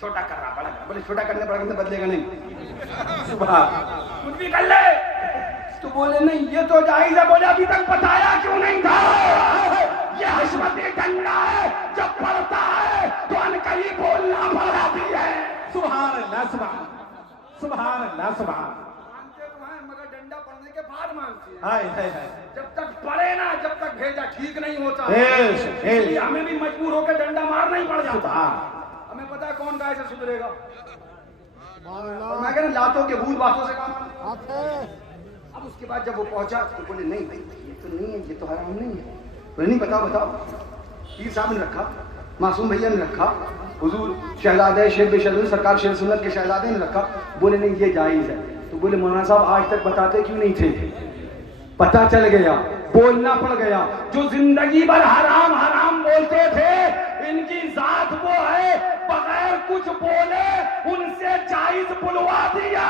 چھوٹا کر رہا، بڑا کر. بولے چھوٹا کرنے بڑا کرنے بدلے گا نہیں. سبحان کچھ بھی کر لے. تو بولے نہیں یہ تو جائز ہے. بولے ابھی تک بتایا کیوں نہیں تھا؟ یہ حشمتی ڈنڈا ہے، جب پڑتا ہے تو ان کا ہی بولنا پڑ جاتی ہے. سبحان اللہ سبحان سبحان اللہ سبحان. مانتے تو ہیں مگر ڈنڈا پڑنے کے بعد مانتے ہیں. ہائے ہائے ہائے. جب تک پڑے نا، جب تک بھیجا ٹھیک نہیں ہوتا. بیش اس لیے ہمیں بھی مجبور ہو کے ڈنڈا مارنا ہی پڑ جاتا. سبحان. ہمیں پتا ہے کون گائے سے سدھرے گا. اور میں کہہ رہا لاتوں کے بھوت باتوں سے کام. اب اس کے بعد جب وہ پہنچا تو بولے نہیں بھائی یہ تو نہیں ہے، یہ تو حرام نہیں ہے. بولے نہیں بتاؤ بتاؤ. پیر صاحب نے رکھا، معصوم بھیا نے رکھا، حضور شہزادہ شیر شہزاد سرکار شیر سنت کے شہزادے نے رکھا. بولے نہیں یہ جائز ہے. تو بولے مولانا صاحب آج تک بتاتے کیوں نہیں تھے؟ پتہ چل گیا، بولنا پڑ گیا. جو زندگی بھر حرام حرام بولتے تھے ان کی ذات وہ ہے بغیر کچھ بولے ان سے جائز بلوا دیا.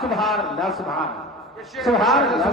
سبحان اللہ سبحان سبحان اللہ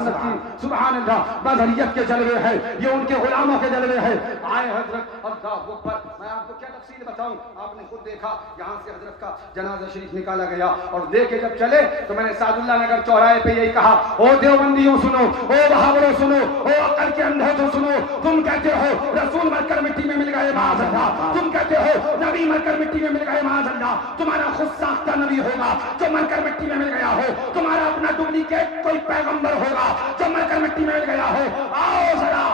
سبحان اللہ. مظہریت کے جلوے ہیں، یہ ان کے غلاموں کے جلوے ہیں. آئے حضرت اللہ اکبر. میں آپ کو کیا تفصیل بتاؤں، آپ نے خود دیکھا یہاں سے حضرت کا جنازہ شریف نکالا گیا اور لے کے جب چلے تو میں نے سعد اللہ نگر چوراہے پہ یہی کہا، او دیوبندیوں سنو، او بہاولوں سنو، او عقل کے اندھوں تو سنو. تم کہتے ہو رسول مر کر مٹی میں مل گئے معاذ اللہ، تم کہتے ہو نبی مر کر مٹی میں مل گئے معاذ اللہ. تمہارا خود ساختہ نبی ہوگا جو مر کر مٹی میں مل گیا ہو، تمہارا اپنا ڈپلیکیٹ کوئی پیغمبر ہوگا جو مر کر مٹی میں مل گیا ہو. آؤ ذرا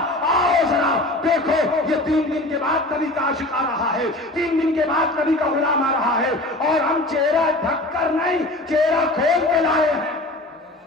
دیکھو یہ 3 دن کے بعد نبی کا عاشق آ رہا ہے، 3 دن کے بعد نبی کا غلام آ رہا ہے اور ہم چہرہ ڈھک کر نہیں چہرہ کھول کے لائے ہیں.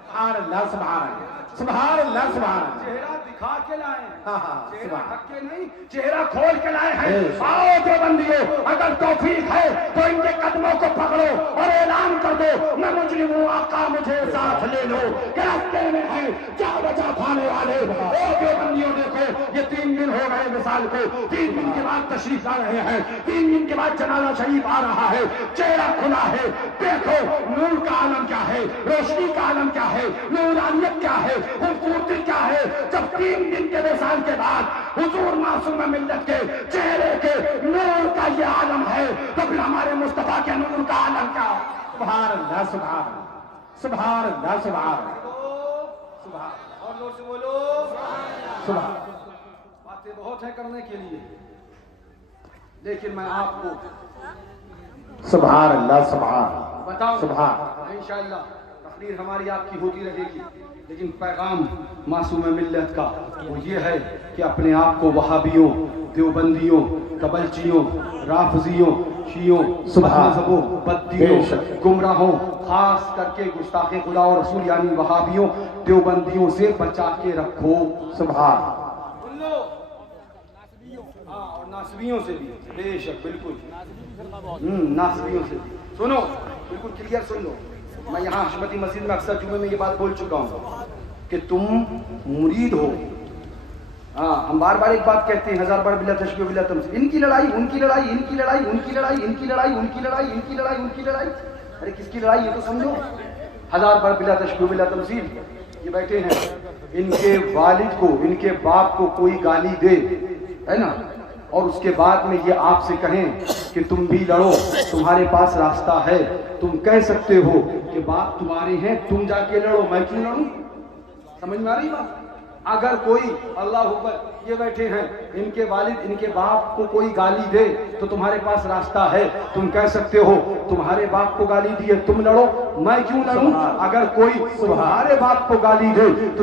سبحان اللہ سبحان سبحان اللہ سبحان. چہرہ دکھا کے لائے ہیں، چہرہ سبحان. ڈھک کے نہیں چہرہ کھول کے لائے ہیں. آؤ دیوبندیوں اگر توفیق ہے تو ان کے قدموں کو پکڑو اور اعلان کر دو میں مجرم ہوں آقا مجھے ساتھ لے لو. راستے میں ہے جا بچا کھانے والے. او دیوبندیوں دیکھو یہ 3 دن ہو گئے مثال کو، 3 دن کے بعد تشریف لا رہے ہیں، 3 دن کے بعد جنازہ شریف آ رہا ہے. چہرہ کھلا ہے. دیکھو نور کا عالم کیا ہے، روشنی کا عالم کیا ہے، نورانیت کیا ہے، خوبصورتی کیا ہے. جب 3 دن کے وصال کے بعد حضور معصوم ملت کے چہرے کے نور کا یہ عالم ہے تو پھر ہمارے مصطفیٰ کے نور کا عالم کیا ہے. سبحان اللہ سبحان سبحان اللہ سبحان سبحان. اور لوگ سے بولو سبحان. باتیں بہت ہیں کرنے کے لیے لیکن میں آپ کو سبحان اللہ سبحان بتاؤں سبحان. انشاءاللہ تقریر ہماری آپ کی ہوتی رہے گی لیکن پیغام معصوم ملت کا وہ یہ ہے کہ اپنے آپ کو وہابیوں، دیوبندیوں، کبلچیوں، رافضیوں، شیعوں، مذہبوں، بددینوں، گمراہوں، خاص کر کے گستاخ خدا اور رسول یعنی وہابیوں دیوبندیوں سے بچا کے رکھو. سبحان. سن لو اور ناصبیوں سے بھی بے شک بالکل ناصبیوں سے بھی سنو بالکل کلیئر سن لو. میں یہاں حشمتی مسجد میں اکثر جمعے میں یہ بات بول چکا ہوں کہ تم مرید ہو. ہاں ہم بار بار ایک بات کہتے ہیں 1000 بار بلا تشبیہ بلا تمثیل. ان کی لڑائی ان کی لڑائی ان کی لڑائی ان کی لڑائی ان کی لڑائی ان کی لڑائی ان کی لڑائی ان کی لڑائی. ارے کس کی لڑائی یہ تو سمجھو. 1000 بار بلا تشبیہ بلا تمثیل. یہ بیٹھے ہیں ان کے والد کو ان کے باپ کو کوئی گالی دے ہے نا اور اس کے بعد میں یہ آپ سے کہیں کہ تم بھی لڑو تمہارے پاس راستہ ہے. تم کہہ سکتے ہو کہ باپ تمہارے ہیں تم جا کے لڑو میں کیوں لڑوں. سمجھ میں آ رہی بات. اگر کوئی اللہ اکبر یہ بیٹھے ہیں، ان کے والد ان کے باپ کو کوئی گالی دے تو تمہارے پاس راستہ ہے، تم کہہ سکتے ہو تمہارے باپ کو گالی دی ہے تم لڑو، میں کیوں لڑوں؟ اگر کوئی تمہارے باپ کو گالی دے تو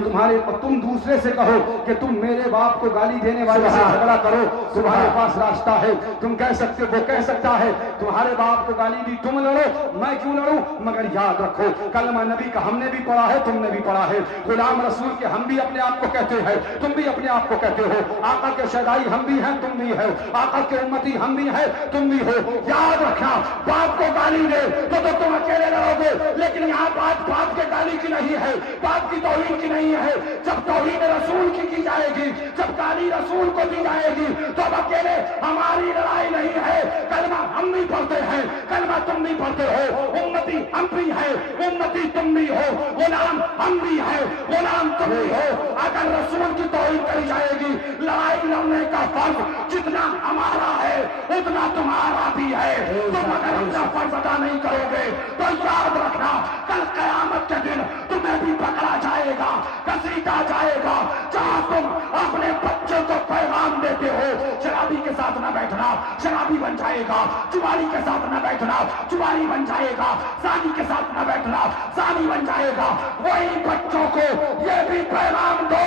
تم دوسرے سے کہو کہ تم میرے باپ کو گالی دینے والے سے جھگڑا کرو، تمہارے پاس راستہ ہے، تم کہہ سکتے، وہ کہہ سکتا ہے تمہارے باپ کو گالی دی تم لڑو، میں کیوں لڑوں؟ مگر یاد رکھو کلمہ نبی کا ہم نے بھی پڑھا ہے، تم نے بھی پڑھا ہے، غلام رسول کے ہم بھی اپنے آپ کو کہتے ہیں، تم بھی اپنے آپ کو کہتے ہو، آقا کے شہدائی ہم بھی ہیں، تم بھی ہو، آقا کے امتی ہم بھی ہیں، تم بھی ہو۔ یاد رکھنا باپ کو گالی دے تو تم اکیلے رہو گے، لیکن یہاں بات باپ کے گالی کی نہیں ہے، باپ کی توہین کی نہیں ہے۔ جب توہین رسول کی جائے گی، جب گالی رسول کو دی جائے گی تو اب اکیلے ہماری لڑائی نہیں ہے، کلمہ ہم بھی پڑھتے ہیں، کلمہ تم بھی پڑھتے ہو، امتی ہم بھی ہے، امتی تم بھی ہو، غلام ہم بھی ہے، غلام تم بھی ہو۔ اگر رسول کی توہین کری جائے گی، لڑائی لڑنے کا فرض جتنا ہمارا ہے اتنا تمہارا بھی ہے۔ تم اگر اپنا فرض ادا نہیں کرو گے تو یاد رکھنا کل قیامت کے دن تمہیں بھی پکڑا جائے گا، گھسیٹا جائے گا۔ جہاں تم اپنے بچوں کو پیغام دیتے ہو شرابی کے ساتھ نہ بیٹھنا، شرابی بن جائے گا، چواری کے ساتھ نہ بیٹھنا، چواری بن جائے گا، زانی کے ساتھ نہ بیٹھنا، زانی بن جائے گا، وہی بچوں کو یہ بھی پیغام دو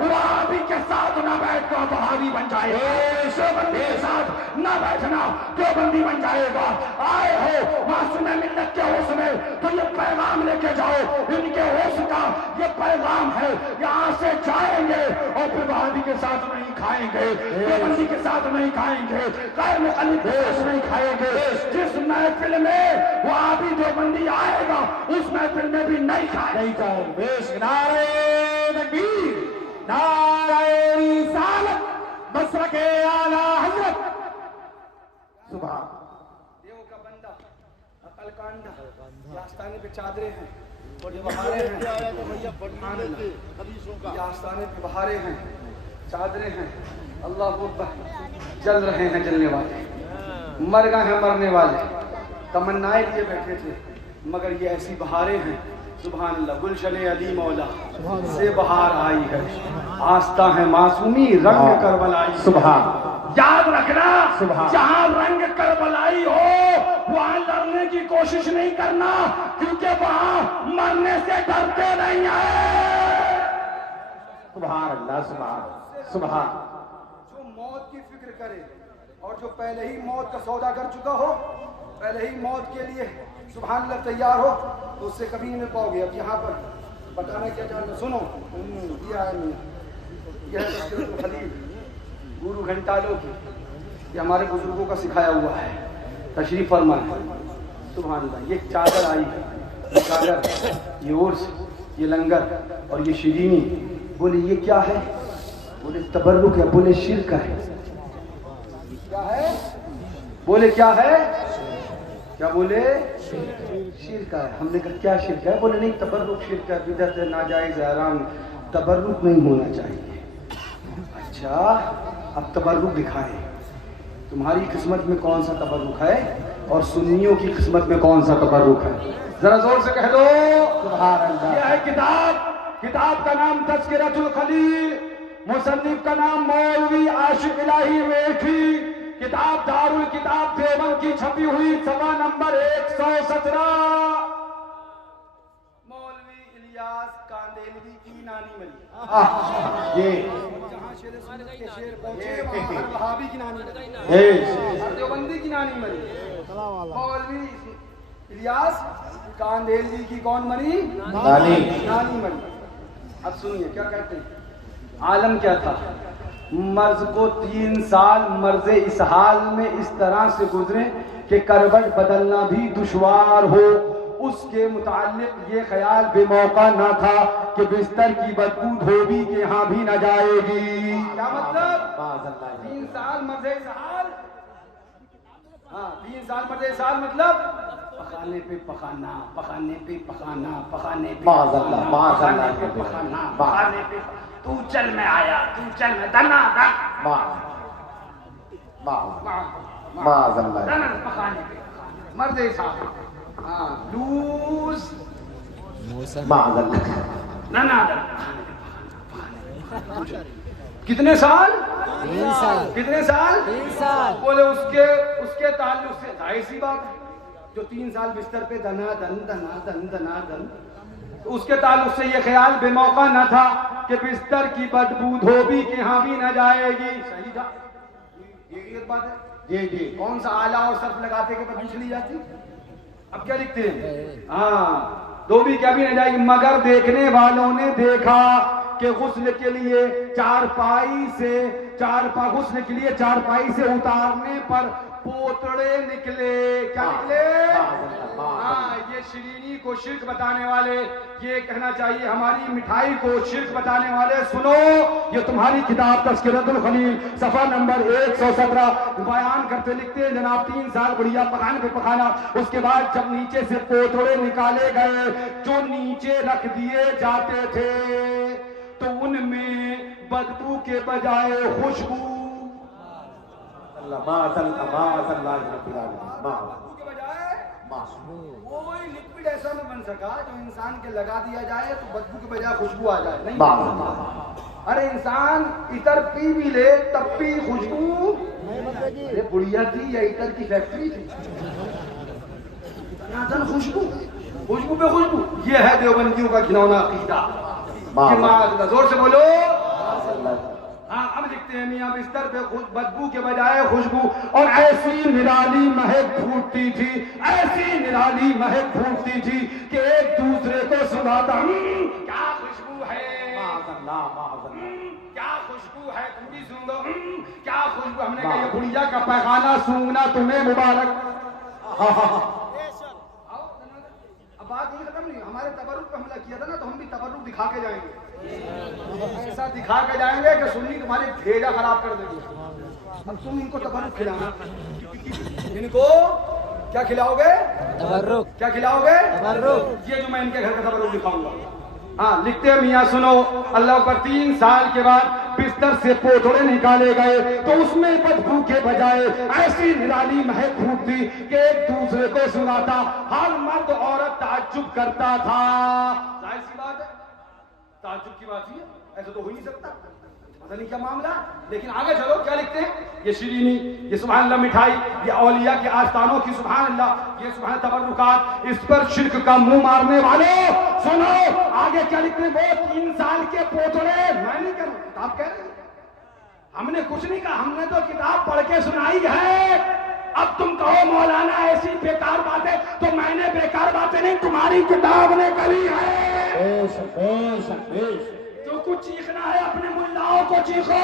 وہابی کے ساتھ نہ بیٹھنا، وہابی بن جائے گا، دیوبندی کے ساتھ نہ بیٹھنا، دیوبندی بن جائے گا۔ آئے ہو معصوم ملت کے ہوش میں تو یہ پیغام لے کے جاؤ، ان کے ہوش کا یہ پیغام ہے، یہاں سے جائیں گے اور پھر وہابی کے ساتھ نہیں کھائیں گے، دیوبندی کے ساتھ نہیں کھائیں گے، غیر مقلد کے ساتھ نہیں کھائیں گے۔ جس محفل میں وہابی دیوبندی آئے گا اس محفل میں بھی نہیں کھائیں گے۔ نعرہ تکبیر، نعرہ رسالت، مسلک اعلی حضرت، سبحان دیو کا بندہ، عقل کا اندھا، یہ آستانے پہ چادریں ہیں اور یہ بہاریں ہیں، یہ آستانے پہ بہاریں ہیں، چادریں ہیں، اللہ اکبر، جل رہے ہیں جلنے والے، مر گئے ہیں مرنے والے، تمنائے لیے بیٹھے تھے مگر یہ ایسی بہاریں ہیں، سبحان اللہ، گلشن علی مولا سے بہار آئی ہے، آستہ ہے معصومی رنگ کربلائی، سبحان، یاد رکھنا سبحان، جہاں رنگ کربلائی ہو وہاں لڑنے کی کوشش نہیں کرنا، کیونکہ وہاں مرنے سے ڈرتے نہیں ہیں۔ سبحان اللہ، سبحان، سبحان، جو موت کی فکر کرے اور جو پہلے ہی موت کا سودا کر چکا ہو، پہلے ہی موت کے لیے سبحان اللہ تیار ہو تو اس سے کبھی نہیں مل پاؤ گے۔ اب یہاں پر بتانا کیا چاہتا سنو، یہ ہے تذکرۃ الخلیل گورو گھنٹالو کی، یہ ہمارے بزرگوں کا سکھایا ہوا ہے، تشریف فرمائیں، سبحان اللہ۔ یہ چادر آئی ہے، یہ چادر، یہ عرس، یہ لنگر اور یہ شیرینی، بولے یہ کیا ہے؟ بولے تبرک ہے، بولے شرک ہے، کیا ہے؟ بولے کیا ہے؟ کیا بولے؟ شرک ہے۔ ہم نے کہا کیا شرک ہے؟ بولے نہیں تبرک شرک ہے، بدعت ہے، ناجائز ہے، حرام، تبرک نہیں ہونا چاہیے۔ اچھا اب تبرک دکھائیں، تمہاری قسمت میں کون سا تبرک ہے اور سنیوں کی قسمت میں کون سا تبرک ہے؟ ذرا زور سے کہہ دو سبحان اللہ۔ یہ ہے کتاب کا نام تذکرۃ الخلیل، مصنف کا نام مولوی عاشق الہی میٹھی، کتاب دار الکتاب دیوبند کی چھپی ہوئی، صفحہ نمبر 117۔ مولوی الیاس کاندیلوی کی نانی ملی، یہ جہاں شیر سنت کے شیر پہنچے وہاں ہر وہابی کی نانی ملی، ہر دیوبندی کی نانی ملی۔ مولوی الیاس کاندیلوی کی کون مری؟ نانی مری۔ اب سنیے کیا کہتے ہیں، عالم کیا تھا، مرض کو 3 سال مرض اسحال میں اس طرح سے گزرے کہ کروٹ بدلنا بھی دشوار ہو۔ اس کے متعلق یہ خیال بے موقع نہ تھا کہ بستر کی بدبو دھوبی کے ہاں بھی نہ جائے گی۔ کیا مطلب؟ 3 سال مرض اسحال، ہاں 3 سال مرض اسحال مطلب پخانے پہ پخانا، پخانے پہ پخانا، پخانے پہ پخانا، پخانے پہ پخانا، پخانے پہ تو چل میں آیا، تو چل میں دنا دن، دنا پخانے پہ مرد صاحب، ہاں لوز دنا دن، کتنے سال؟ 3 سال. کتنے سال؟ 3 سال. بولے اس کے تعلق سے ظاہر سی بات ہے جو 3 سال بستر پہ دنا دن اس کے تعلق سے یہ خیال بے موقع نہ تھا کہ بستر کی بدبو دھوبی کے ہاں بھی نہ جائے گی. صحیح تھا یہ بات ہے. جی کون سا آلہ اور صرف لگاتے کہ بدبو چلی جاتی؟ اب کیا لکھتے ہیں؟ ہاں دھوبی کیا بھی نہ جائے گی مگر دیکھنے والوں نے دیکھا کہ غسل کے لیے چارپائی سے اتارنے پر پوتڑے نکلے. کیا نکلے؟ ہاں یہ شیرینی کو شرک بتانے والے یہ کہنا چاہیے ہماری مٹھائی کو شرک بتانے والے سنو یہ تمہاری کتاب تذکرۃ الخلیل صفحہ نمبر 117 بیان کرتے لکھتے ہیں جناب 3 سال بڑھیا پکانے پہ پکانا. اس کے بعد جب نیچے سے پوتڑے نکالے گئے جو نیچے رکھ دیے جاتے تھے تو ان میں بدبو کے بجائے خوشبو کوئی لکوڈ ایسا نہیں بن سکا جو انسان کے لگا دیا جائے تو بدبو کے بجائے خوشبو آ جائے. نہیں ارے انسان عطر پی بھی لے تب بھی خوشبو. ارے بڑھیا تھی یا عطر کی فیکٹری تھی؟ خوشبو پہ خوشبو. یہ ہے دیوبندیوں کا گھنونا عقیدہ. زور سے بولو. ہاں اب لکھتے ہیں میاں بستر پہ بدبو کے بجائے خوشبو اور ایسی نرالی مہک پھوٹتی تھی کہ ایک دوسرے کو سناتا کیا خوشبو ہے کیا خوشبو ہے. تم بھی سن لو کیا خوشبو. ہم نے کہا یہ بڑھیا کا پیخانہ سونگنا تمہیں مبارک. اب بات یہ ختم نہیں. ہمارے تبرک پہ حملہ کیا تھا نا تو ہم بھی تبرک دکھا کے جائیں گے. ایسا دکھا کے جائیں گے کہ سنی تمہاری بھیجا خراب کر دیں گے. اب تم ان کو تبرک کھلانا. ان کو کیا کھلاؤ گے؟ تبرک. کیا کھلاؤ گے؟ تبرک. یہ جو میں ان کے گھر کا تبرک دکھاؤں گا. ہاں لکھتے ہیں میاں سنو اللہ پر 3 سال کے بعد بستر سے پوتڑے نکالے گئے تو اس میں بدبو کے بجائے ایسی نرالی مہک پھوٹتی کہ ایک دوسرے کو سناتا. ہر مرد عورت تعجب کرتا تھا. ظاہر سی بات ہے تعجب کی بات ہی ہے. ایسا تو ہو نہیں سکتا. پتہ نہیں کیا معاملہ. لیکن آگے چلو کیا لکھتے ہیں. یہ شیرینی یہ سبحان اللہ مٹھائی یہ اولیاء کے آستانوں کی سبحان اللہ یہ سبحان تبرکات اس پر شرک کا منہ مارنے والوں سنو آگے کیا لکھتے ہیں. وہ 3 سال کے پوتڑے میں نہیں کہہ رہا کتاب کہہ رہے ہم نے کچھ نہیں کہا. ہم نے تو کتاب پڑھ کے سنائی ہے. اب تم کہو مولانا ایسی بیکار باتیں تو میں نے بیکار باتیں نہیں تمہاری کتاب نے کری ہے. جو کچھ چیخنا ہے اپنے ملاؤں کو چیخو.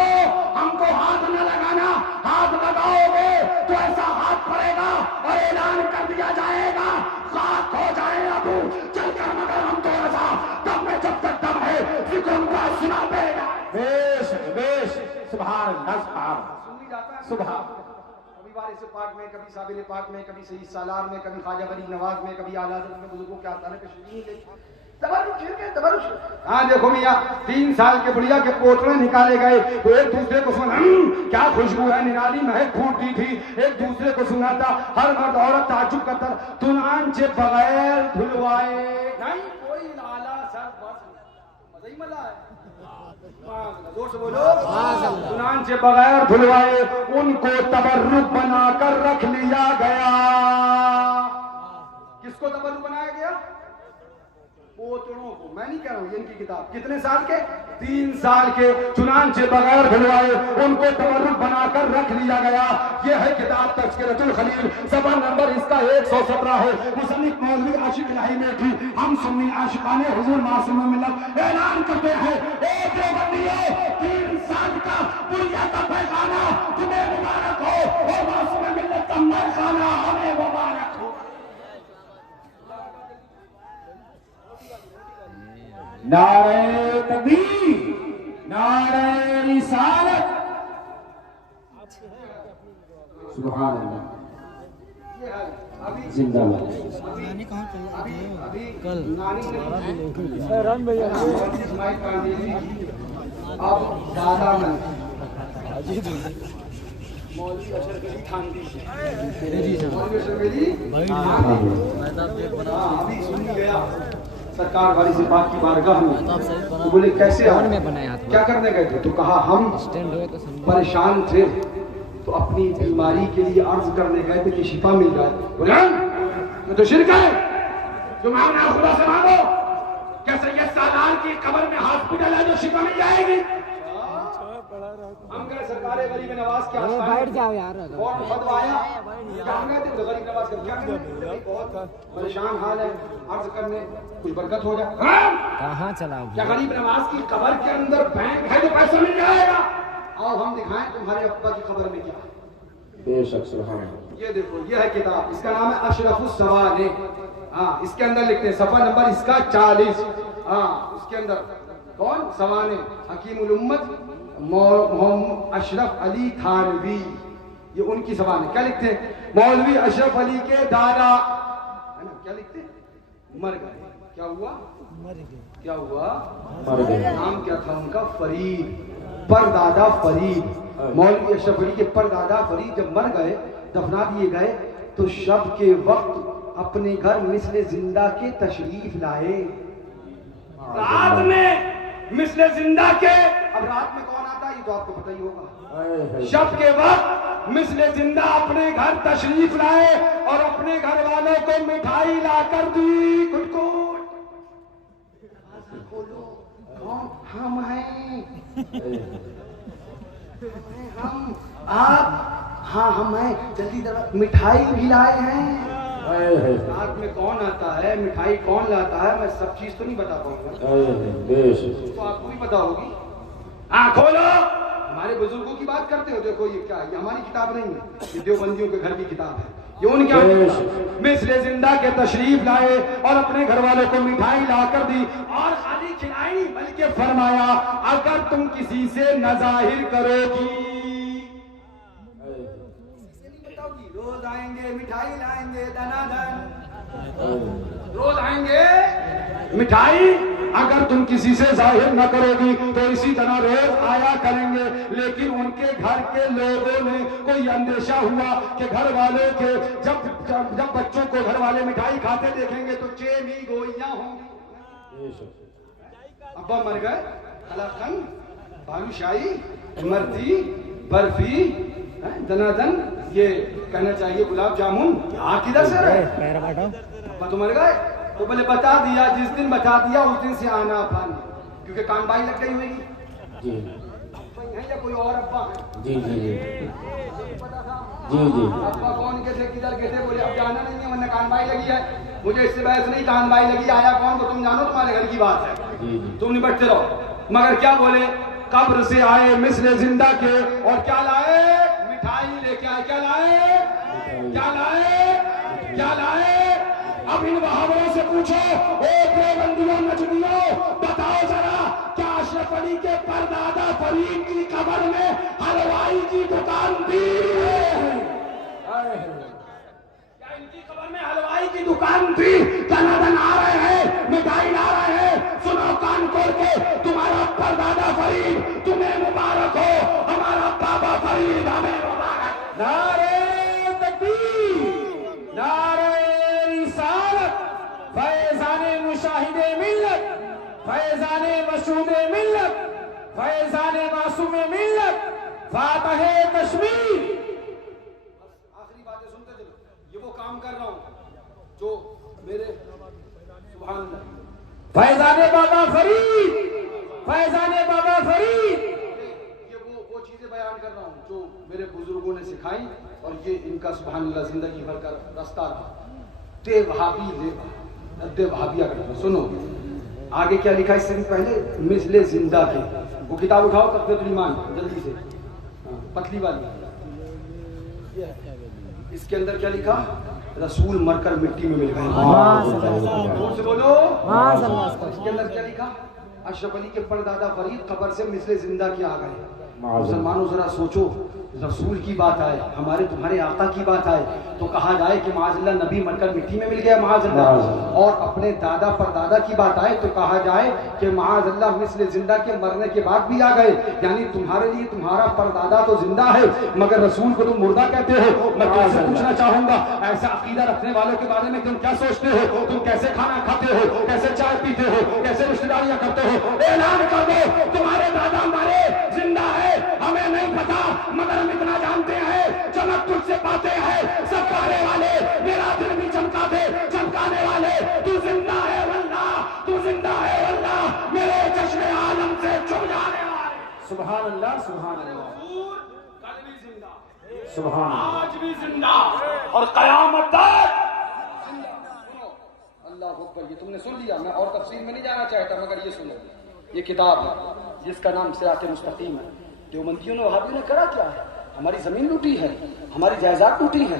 ہم کو ہاتھ نہ لگانا. ہاتھ لگاؤ گے تو ایسا ہاتھ پڑے گا اور اعلان کر دیا جائے گا خاک ہو جائے ابو چل کر مگر ہم تو رضا تب میں جب تک دم ہے ذکر ان کا سنا دے گا. بیش سبحان اللہ سبحان. کبھی وارث پاک میں کبھی صابر پاک میں کبھی سید سالار میں کبھی خواجہ غریب نواز میں کبھی اعلیٰ حضرت میں بزرگوں کے آستانے پہ شیرین لے تبرک. ہاں دیکھو میاں 3 سال کے بڑھیا کے پوتڑے نکالے گئے وہ ایک دوسرے کو سنا کیا خوشبو ہے نرالی مہک پھوٹتی تھی ایک دوسرے کو سناتا. ہر مرد عورت تعجب کرتا چنانچہ بغیر دھلوائے نہیں کوئی لالا سر بس مزہ ہی مزہ ہے. زور سے بولو. چنانچہ بغیر دھلوائے ان کو تبرک بنا کر رکھ لیا گیا. کس کو تبرک بنایا گیا؟ پوتڑوں کو. میں نہیں کہہ رہا ہوں یہ ان کی کتاب. کتنے سال کے؟ 3 سال کے. چنانچہ بغیر دھلوائے ان کو تبرک بنا کر رکھ لیا گیا. یہ ہے کتاب تذکرۃ الخلیل صفحہ نمبر اس کا 117 ہے. مصنف مولوی عاشق الہی نے کی. ہم سنی عاشقان حضور معصوم ملت اعلان کرتے ہیں اے دیوبندیوں 3 سال کا بڑھیا کا پیغامہ تمہیں مبارک ہو اور معصوم ملت کا مرخانہ ہمیں مبارک ہو. نعرہ تکبیر نعرہ رسالت سبحان اللہ زندہ باد. سرکار والی سے پاک کی بارگاہ میں. تو بولے کیسے آئے, کیا کرنے گئے تھے؟ تو کہا ہم پریشان تھے تو اپنی بیماری کے لیے عرض کرنے گئے تھے کہ شفا مل جائے. بولے یہ تو شرک ہے, جو مانگنا خدا سے مانگو. کیا سید سالار کی قبر میں ہاسپٹل ہے جو شفا مل جائے گی؟ ہم گئے سرکار غریب نواز کے آستانے اور فتویٰ آیا کہ ہم گئے تھے غریب نواز کا کیا کریں, بہت پریشان حال ہے, عرض کرنے کچھ برکت ہو جائے. کہاں چلا کیا غریب نواز کی قبر کے اندر بینک ہے جو پیسہ مل جائے گا؟ اور ہم دکھائیں تمہارے ابا کی قبر میں کیا ہے. بے شک سبحان اللہ. یہ دیکھو یہ ہے کتاب, اس کا نام ہے اشرف السوانح. ہاں اس کے اندر لکھتے ہیں صفحہ نمبر اس کا 40. ہاں اس کے اندر کون سوانح حکیم الامت محمد اشرف علی تھانوی, یہ ان کی سوانح. کیا لکھتے ہیں؟ مولوی اشرف علی کے دادا ہے نا, کیا لکھتے ہیں؟ مر گئے. کیا ہوا؟ کیا ہوا؟ نام کیا تھا ان کا؟ فرید, پردادا فرید. مولوی اشرف علی کے پردادا فرید جب مر گئے, دفنا دیے گئے, تو شب کے وقت اپنے گھر مثل زندہ کے تشریف لائے. رات میں مثل زندہ کے, اب رات میں کون آتا ہے یہ تو آپ کو پتہ ہی ہوگا. شب کے وقت مثل زندہ اپنے گھر تشریف لائے اور اپنے گھر والوں کو مٹھائی لا کر دی. ہم ہیں, ہم آپ, ہاں ہم ہیں, جلدی مٹھائی بھی لائے ہیں. رات میں کون آتا ہے, مٹھائی کون لاتا ہے, میں سب چیز تو نہیں بتا پاؤں گا, تو آپ کو بھی پتا ہوگی. ہاں کھولو, ہمارے بزرگوں کی بات کرتے ہو. دیکھو یہ کیا ہے, یہ ہماری کتاب نہیں ہے, یہ دیوبندیوں کے گھر کی کتاب ہے. یہ ان کیا مثل زندہ کے تشریف لائے اور اپنے گھر والوں کو مٹھائی لا کر دی, اور خالی کھلائی بلکہ فرمایا اگر تم کسی سے نہ ظاہر کرو گی, روز آئیں گے مٹھائی لائیں گے, دنا دن روز آئیں گے مٹھائی, اگر تم کسی سے ظاہر نہ کرو گی تو اسی طرح روز آیا کریں گے. لیکن ان کے گھر کے لوگوں نے کوئی اندیشہ ہوا کہ گھر والوں کے جب بچوں کو گھر والے مٹھائی کھاتے دیکھیں گے تو چینی گوئیاں ہوں گی. ابا مر گئے, قلاقند, بالو شاہی, امرتی, برفی, دنا دن, یہ کہنا چاہیے گلاب جامن. آپ کدھر سے رہے؟ ابا تو مر گئے. تو بولے بتا دیا, جس دن بتا دیا اس دن سے آنا پھن, کیونکہ کان بائی لگ گئی ہوئے گی. جی ہیں یا کوئی اور ابا ہے؟ جی جی جی پتا تھا جی جی. ابا کون کے تھے, کدھر کے تھے؟ بولے اب جانا نہیں ہے ورنہ کان بائی لگی ہے. مجھے اس سے بحث نہیں, کان بائی لگی, آیا کون تو تم جانو, تمہارے گھر کی بات ہے, تم نپٹتے رہو. مگر کیا بولے, قبر سے آئے مثل زندہ کے, اور کیا لائے؟ مٹھائی لے کے آئے. کیا لائے؟ کیا لائے؟ کیا لائے؟ اب ان بہاوروں سے پوچھو, اے دیوبندیوں نجدیوں, بتاؤ ذرا کیا اشرف علی کے پردادا فرید کی قبر میں حلوائی کی دکان تھی؟ کیا ان کی قبر میں حلوائی کی دکان تھی؟ دنا دن آ رہے ہیں, مٹھائی لا رہے ہیں. سنو کان کھول کے, تمہارا پردادا فرید تمہیں مبارک ہو, ہمارا بابا فرید ہمیں مبارک. نعرہ تکبیر, نعرہ رسالت, فیضان مشاہد ملت, فیضان مشہود ملت, فیضان معصوم ملت, فاتح کشمیر. آخری باتیں سنتے چلو, یہ وہ کام کر رہا ہوں جو میرے سبحان اللہ. فیضان بابا فرید, فیضان بابا فرید, یہ وہ چیزیں بیان کر رہا ہوں جو میرے بزرگوں نے سکھائی, اور یہ ان کا سبحان اللہ زندگی بھر کا راستہ رہا. تے وہابی لے تے وہابیہ کرتا. سنو آگے کیا لکھا اس سے بھی پہلے, مثل زندہ کے. وہ کتاب اٹھاؤ, تقویۃ الایمان, جلدی سے, پتلی والی. اس کے اندر کیا لکھا؟ رسول مر کر مٹی میں مل گئے. سے بولو. اس کے اندر کیا لکھا؟ اشرف علی کے پردادا فرید قبر سے مثل زندہ کے آ گئے. مسلمانوں ذرا سوچو، رسول کی بات آئے، ہمارے تمہارے آقا کی بات آئے تو کہا جائے کہ معاذ اللہ نبی مر کر مٹی میں مل گیا معاذ اللہ، اور اپنے دادا پر دادا کی بات آئے تو کہا جائے کہ معاذ اللہ مثل زندہ کے مرنے کے بعد بھی آ گئے، یعنی تمہارے لیے تمہارا پردادا تو زندہ ہے مگر رسول کو تم مردہ کہتے ہو۔ میں تم سے پوچھنا چاہوں گا ایسا عقیدہ رکھنے والوں کے بارے میں تم کیا سوچتے ہو؟ تم کیسے کھانا کھاتے ہو، کیسے چائے پیتے ہو، کیسے رشتہ داریاں کرتے ہو؟ اعلان کر دو تمہارے دادا ہمارے زندہ ہے، ہمیں نہیں پتا مگر ہم اتنا جانتے ہیں چمک تجھ سے پاتے ہیں سب پانے والے، میرا دل بھی چمکا دے چمکانے والے، تو زندہ ہے واللہ، تو زندہ ہے واللہ، میرے چشم عالم سے چھپ جانے والے۔ سبحان اللہ، سبحان اللہ، کل بھی زندہ، سبحان اللہ، آج بھی زندہ، اور قیامت تک زندہ۔ سنو اللہ اکبر، یہ تم نے سن لیا، میں اور تفصیل میں نہیں جانا چاہتا مگر یہ سنو، یہ کتاب ہے جس کا نام صراط مستقیم ہے۔ دیوبندیوں نے وہابیوں نے کرا کیا ہے؟ ہماری زمین لوٹی ہے، ہماری جائیداد لوٹی ہے۔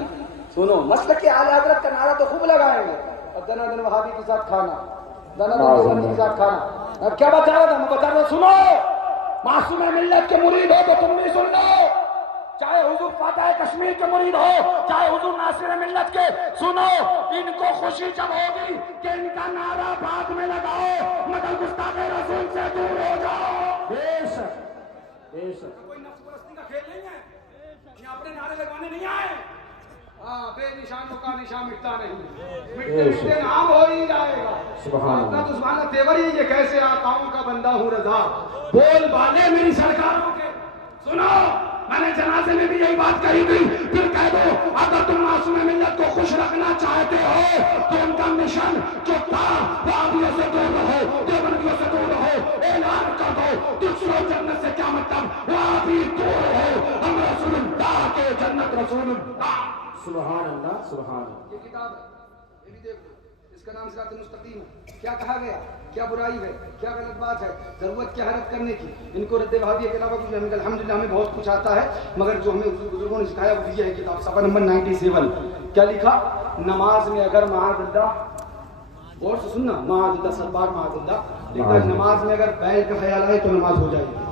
سنو مسلک کے اعلی حضرت کا نعرہ تو خوب لگائیں گے، اور دنا دن وہابی کے ساتھ کھانا، دنا دن دیوبندی کے ساتھ کھانا۔ میں کیا بتا رہا تھا؟ میں بتا رہا، سنو معصوم ملت کے مرید ہو تو تم بھی سن لو، چاہے حضور فاتح کشمیر کے مرید ہو، چاہے حضور ناصر ملت کے، سنو ان کو خوشی جب ہوگی کہ ان کا نعرہ بعد میں لگاؤ مگر گستاخ رسول سے دور ہو جاؤ۔ بے شک، بے شک، کوئی نفس پرستی کا کھیل نہیں ہے، یہاں اپنے نعرے لگانے نہیں آئے۔ ہاں بے نشانوں کا نشان مٹتا نہیں، مٹتے مٹتے نام ہو ہی جائے گا۔ سبحان اللہ، اپنا تو سبحان اللہ تیور ہی یہ کیسے آقاؤں کا بندہ ہوں رضا، بول بالے میری سرکاروں کے۔ سنو میں نے جنازے میں بھی یہی بات کہی تھی، پھر کہہ دو اگر تم معصوم ملت کو خوش رکھنا چاہتے ہو تو ان کا مشن جو تھا وہابیوں سے دور رہو، دیوبندیوں سے دور رہو، اعلان کر دو دوسروں جنت سے کیا مطلب، وہابی دور رہو، ہم رسول اللہ کے جنت رسول اللہ۔ سبحان اللہ، سبحان اللہ، یہ کتاب ہے، یہ بھی دیکھ لو، اس کا نام صراط مستقیم ہے۔ کیا کہا گیا، کیا برائی ہے، کیا غلط بات ہے، ضرورت کیا ہے رد کرنے کی۔ ان کو رد وہابیہ کے علاوہ کچھ نہیں، الحمدللہ ہمیں بہت کچھ آتا ہے مگر جو ہمیں بزرگوں نے سکھایا وہ یہ ہے کتاب، صفحہ نمبر 97۔ کیا لکھا؟ نماز میں اگر معاذ اللہ، غور سے سننا، معاذ اللہ سربار معاذ اللہ لکھتا ہے نماز میں اگر بیل کا خیال آئے تو نماز ہو جائے گی،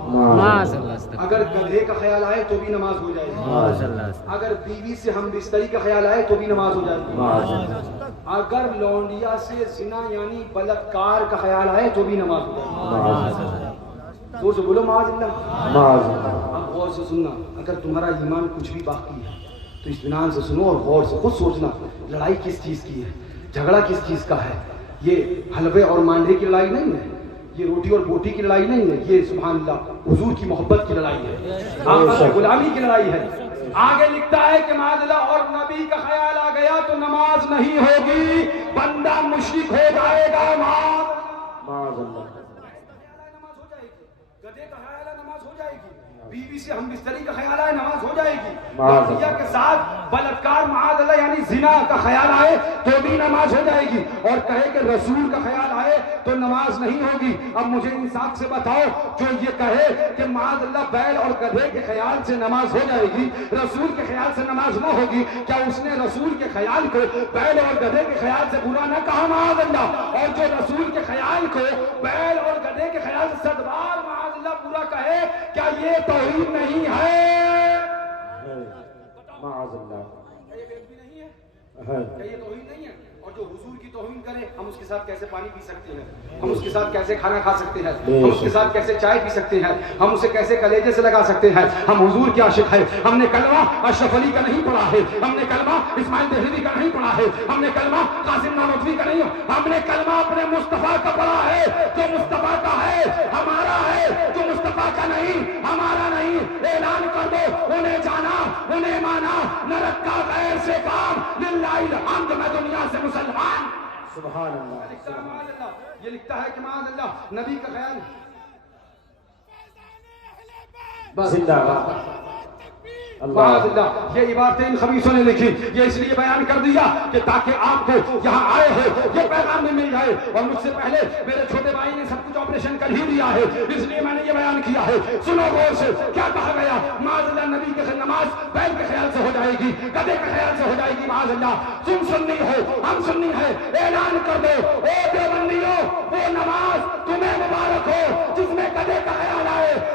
اگر گدھے کا خیال آئے تو بھی نماز ہو جائے گی، اگر بیوی سے ہم بستری کا خیال آئے تو بھی نماز ہو جائے گی، اگر لونڈیا سے زنا یعنی بلاکار کا خیال آئے تو بھی نماز ہو جائے گی۔ زور سے بولو معاذ اللہ۔ اب غور سے سننا، اگر تمہارا ایمان کچھ بھی باقی ہے تو اطمینان سے سنو اور غور سے خود سوچنا لڑائی کس چیز کی ہے، جھگڑا کس چیز کا ہے۔ یہ حلوے اور مانڈے کی لڑائی نہیں ہے، یہ روٹی اور بوٹی کی لڑائی نہیں ہے، یہ سبحان اللہ حضور کی محبت کی لڑائی ہے، آقا کی غلامی کی لڑائی ہے۔ آگے لکھتا ہے کہ معاذ اللہ اور نبی کا خیال آ گیا تو نماز نہیں ہوگی، بندہ مشرک ہو جائے گا۔ معاذ اللہ، نماز ہو جائے گی، گدھے کا خیال ہے نماز ہو جائے گی، بیوی سے ہم بستری کا خیال آئے نماز ہو جائے گی، لڑکیاں کے ساتھ بلاکار معاذ اللہ یعنی زنا کا خیال آئے تو بھی نماز ہو جائے گی، اور کہے کہ رسول کا خیال آئے تو نماز نہیں ہوگی۔ اب مجھے انصاف سے بتاؤ، جو یہ کہے کہ معاذ اللہ بیل اور گدھے کے خیال سے نماز ہو جائے گی، رسول کے خیال سے نماز نہ ہوگی، کیا اس نے رسول کے خیال کو بیل اور گدھے کے خیال سے برا نہ کہا معاذ اللہ؟ اور جو رسول کے خیال کو بیل اور گدھے کے خیال سے صدبار معاذ اللہ برا کہے، کیا یہ توحید نہیں ہے؟ معاذ اللہ، یہ بے ادبی نہیں ہے؟ کیا یہ توہین نہیں ہے؟ اور جو حضور کی توہین کرے، ہم اس کے ساتھ کیسے پانی پی سکتے ہیں، ہم اس کے ساتھ کیسے کھانا کھا سکتے ہیں، ہم اس کے ساتھ کیسے چائے پی سکتے ہیں، ہم اسے کیسے کلیجے سے لگا سکتے ہیں؟ ہم حضور کے عاشق ہیں، ہم نے کلمہ اشرف علی کا نہیں پڑھا ہے، ہم نے کلمہ اسماعیل دہلوی کا نہیں پڑھا ہے، ہم نے کلمہ قاسم نانوتوی کا نہیں، ہم نے کلمہ اپنے مصطفیٰ کا پڑھا ہے، جو مصطفیٰ کا ہے ہمارا ہے، جو مصطفیٰ کا نہیں ہمارا نہیں۔ اعلان کر دو انہیں جانا، انہیں مانا، نہ رکھا غیر سے کام، للہ الحمد میں دنیا سے مسلمان۔ سبحان اللہ، یہ لکھتا ہے کہ معاذ اللہ نبی کا خیال زندہ باد معاذ اللہ، یہ عبارتیں ان خبیثوں نے لکھی، یہ اس لیے بیان کر دیا کہ تاکہ آپ کو یہاں آئے ہو یہ پیغام میں مل جائے، اور مجھ سے پہلے میرے چھوٹے بھائی نے سب کچھ آپریشن کر ہی دیا ہے، اس لیے میں نے یہ بیان کیا ہے۔ سنو غور سے، کیا کہا گیا؟ معاذ اللہ نبی کی نماز بیل کے خیال سے ہو جائے گی، گدھے کے خیال سے ہو جائے گی، معاذ اللہ۔ تم سنی ہو، ہم سنی ہے، اعلان کر دو اے دیوبندیوں، وہ نماز تمہیں مبارک ہو جس میں گدھے کا خیال آئے،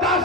10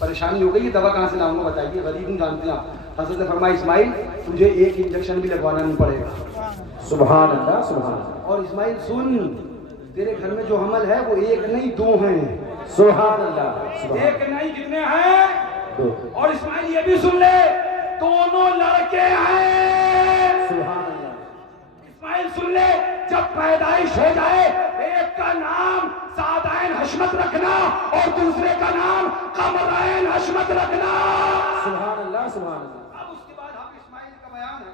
پریشانی ہو گئی ہے، دوا کہاں سے لاؤں گا بتائیے، غریب ہوں جانتے ہیں آپ۔ حضرت نے فرمایا اسماعیل تجھے ایک انجیکشن بھی لگوانا نہیں پڑے گا۔ سبحان اللہ سبحان اللہ اور اسماعیل سن، تیرے گھر میں جو حمل ہے وہ ایک نہیں دو ہیں۔ سبحان اللہ ایک نہیں کتنے ہیں؟ اور اسماعیل یہ بھی سن لے دونوں لڑکے ہیں۔ سبحان اللہ اسماعیل سن لے جب پیدائش ہو جائے ایک کا نام سعدین حشمت رکھنا اور دوسرے کا نام قمرین حشمت رکھنا۔ سبحان اللہ سبحان اللہ۔ اب اس کے بعد حافظ اسماعیل کا بیان ہے،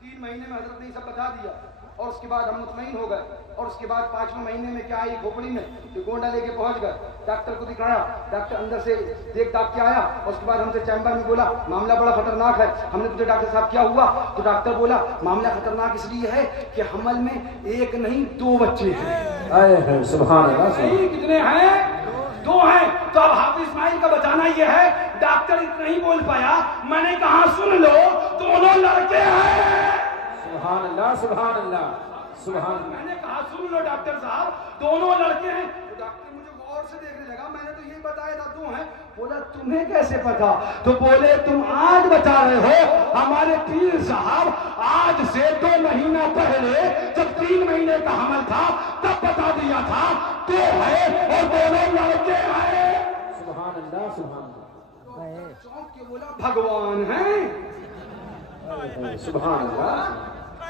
3 مہینے میں حضرت نے یہ سب بتا دیا، اور اس کے بعد ہم مطمئن ہو گئے، اور اس کے بعد 5ویں مہینے میں کیا آئی کھوپڑی میں کہ گونڈا لے کے پہنچ گئے، ڈاکٹر کو دکھایا، ڈاکٹر اندر سے دیکھ داکھ کے آیا، اور اس کے بعد ہم سے چیمبر میں بولا معاملہ بڑا خطرناک ہے۔ ہم نے پوچھا ڈاکٹر صاحب کیا ہوا؟ تو ڈاکٹر بولا معاملہ خطرناک اس لیے ہے کہ حمل میں ایک نہیں 2 بچے ہیں۔ سبحان اللہ سبحان نہیں کتنے ہیں؟ 2 ہیں۔ تو اب حافظ اسماعیل کا بتانا یہ ہے ڈاکٹر اتنا ہی بول پایا، میں نے کہا سن لو دونوں لڑکے ہیں۔ سبحان اللہ سبحان اللہ سبحان اللہ۔ میں نے کہا سن لو ڈاکٹر صاحب دونوں لڑکے ہیں۔ تو ڈاکٹر مجھے غور سے دیکھنے لگا، میں نے تو یہی بتایا تھا 2 ہیں۔ بولا تمہیں کیسے پتا؟ تو بولے تم آج بتا رہے ہو، ہمارے پیر صاحب آج سے 2 مہینہ پہلے جب 3 مہینے کا حمل تھا تب بتا دیا تھا 2 ہے اور دونوں لڑکے ہیں۔ سبحان اللہ سبحان اللہ چونک کے بولا بھگوان ہیں۔ سبحان اللہ۔ ان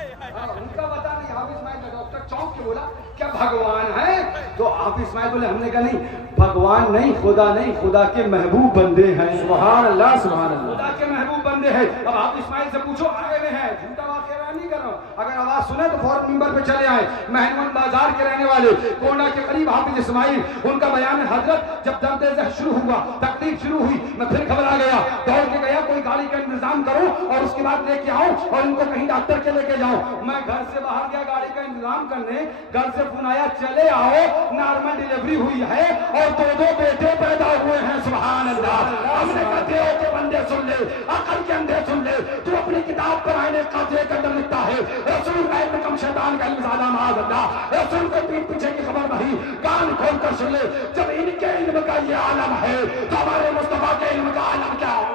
کا بتا نہیں، حافظ اسماعیل کا ڈاکٹر چونک کے بولا کیا بھگوان ہے؟ تو حافظ اسماعیل بولے ہم نے کہا نہیں بھگوان نہیں، خدا نہیں، خدا کے محبوب بندے ہیں۔ سبحان اللہ سبحان اللہ۔ خدا کے محبوب بندے ہیں۔ اب حافظ اسماعیل سے پوچھو آئے ہوئے ہیں، جھوٹا واقعہ بیان نہیں کر رہا ہوں، اگر آواز سنے تو فوراً ممبر پہ چلے آئے۔ مہنون بازار کے رہنے والے کونا کے قریب حافظ اسماعیل، ان کا بیان ہے حضرت جب درد ذہ شروع ہوا، تکلیف شروع ہوئی، میں پھر گھبرا گیا، دوڑ کے گیا کوئی گاڑی کا انتظام کروں اور اس کے بعد لے کے آؤں اور ان کو کہیں ڈاکٹر کے لے کے جاؤں۔ میں گھر سے باہر گیا گاڑی کا انتظام کرنے، گھر سے فون آیا چلے آؤ نارمل ڈیلیوری ہوئی ہے اور 2 بیٹے پیدا ہوئے ہیں۔ سبحان اللہ۔ ہم نے کہتے ہو کہ بندے سن لے، عقل کے اندھے سن لے، تو اپنی کتاب پر آئین قاضی کے اندر لکھتا ہے رسول کا علم کم شیطان کا علم زیادہ معاذ اللہ۔ رسول کو پیٹ پیچھے کی خبر نہیں، کان کھول کر سن لے، جب ان کے علم کا یہ عالم ہے تو ہمارے مصطفیٰ کے علم کا عالم کیا ہے؟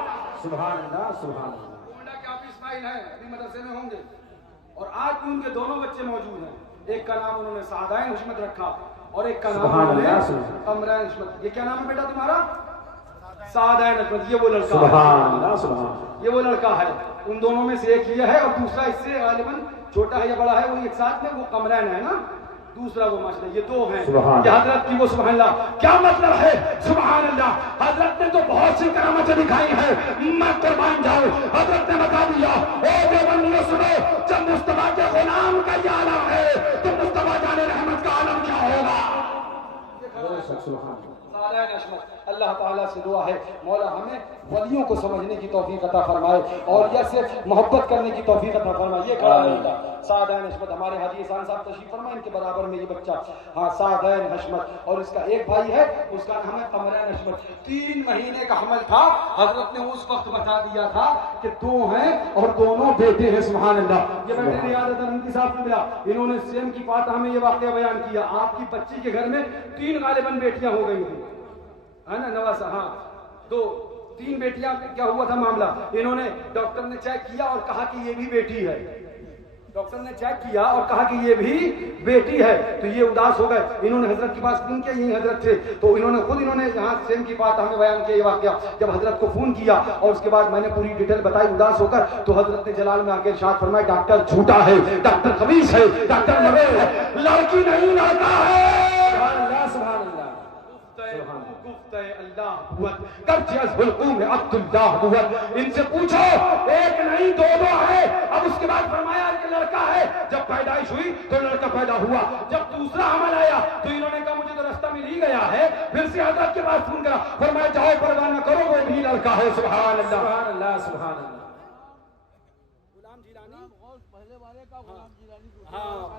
سبحان اللہ سبحان اللہ۔ گونڈا کے حافظ اسماعیل ہیں، ابھی مدرسے میں ہوں گے، اور آج بھی ان کے دونوں بچے موجود ہیں۔ ایک کا نام انہوں نے سعدین حشمت رکھا اور ایک کا نام انہوں نے قمرین حشمت۔ یہ کیا نام ہے بیٹا تمہارا؟ سعدین حشمت۔ یہ وہ لڑکا ہے، سبحان اللہ سبحان اللہ۔ یہ وہ لڑکا ہے، ان دونوں میں سے ایک یہ ہے اور دوسرا اس سے غالباً چھوٹا ہے یا بڑا ہے، وہ ایک ساتھ میں وہ قمرین ہے نا، دوسرا وہ ماشاء اللہ، یہ 2 ہیں۔ یہ حضرت کی وہ سبحان اللہ کیا مطلب ہے؟ سبحان اللہ، حضرت نے تو بہت سی کرامتیں دکھائی ہیں، میں قربان جاؤں، حضرت نے بتا دیا او دیوبندیوں سنو، جب مصطفیٰ کے غلام کا یہ عالم ہے تو مصطفیٰ جان رحمت کا عالم کیا ہوگا؟ اللہ تعالیٰ سے دعا ہے مولا ہمیں ولیوں کو سمجھنے کی توفیق عطا فرمائے اور یہ صرف محبت کرنے کی توفیق عطا فرمائے۔ یہ کھڑا نہیں تھا سعدین حشمت، ہمارے حاجی احسان صاحب تشریف فرمائے، ان کے برابر میں یہ بچہ، ہاں سعدین حشمت، اور اس کا ایک بھائی ہے اس کا نام ہے قمرین حشمت۔ 3 مہینے کا حمل تھا، حضرت نے اس وقت بتا دیا تھا کہ 2 ہیں اور دونوں بیٹے ہیں۔ سبحان اللہ۔ یہ بیٹے ریاضت رحمتی صاحب نے ملا، انہوں نے سیم کی فاتحہ میں یہ واقعہ بیان کیا، آپ کی بچی کے گھر میں 3 غالباً بیٹیاں ہو گئی ہیں، ہے نا نواسا، ہاں 3 بیٹیاں، کیا ہوا تھا معاملہ؟ انہوں نے ڈاکٹر نے چیک کیا اور کہا کہ یہ بھی بیٹی ہے، ڈاکٹر نے چیک کیا اور کہا کہ یہ بھی بیٹی ہے، تو یہ اداس ہو گئے، انہوں نے حضرت کے پاس فون کیا، یہی حضرت تھے، تو انہوں نے یہاں سیم کی بات ہمیں بیان کیا یہ واقعہ، جب حضرت کو فون کیا اور اس کے بعد میں نے پوری ڈیٹیل بتائی اداس ہو کر، تو حضرت نے جلال میں آگے ارشاد فرمایا ڈاکٹر جھوٹا ہے، ڈاکٹر خبیث ہے، ڈاکٹر مغیر ہے، لڑکی نہیں لڑکا ہے۔ سبحان اللہ سبحان اللہ۔ اللہ قوت گرچہ از حلقوم عبد اللہ قوت، ان سے پوچھو ایک نہیں 2 ہے۔ اب اس کے بعد فرمایا کہ لڑکا ہے، جب پیدائش ہوئی تو لڑکا پیدا ہوا، جب دوسرا حمل آیا تو انہوں نے کہا مجھے تو رستہ مل ہی گیا ہے، پھر سے حضرت کے پاس فون کرا، فرمایا جاؤ پرواہ نہ کرو وہ بھی لڑکا ہے۔ سبحان اللہ سبحان اللہ سبحان اللہ۔ غلام جیلانی،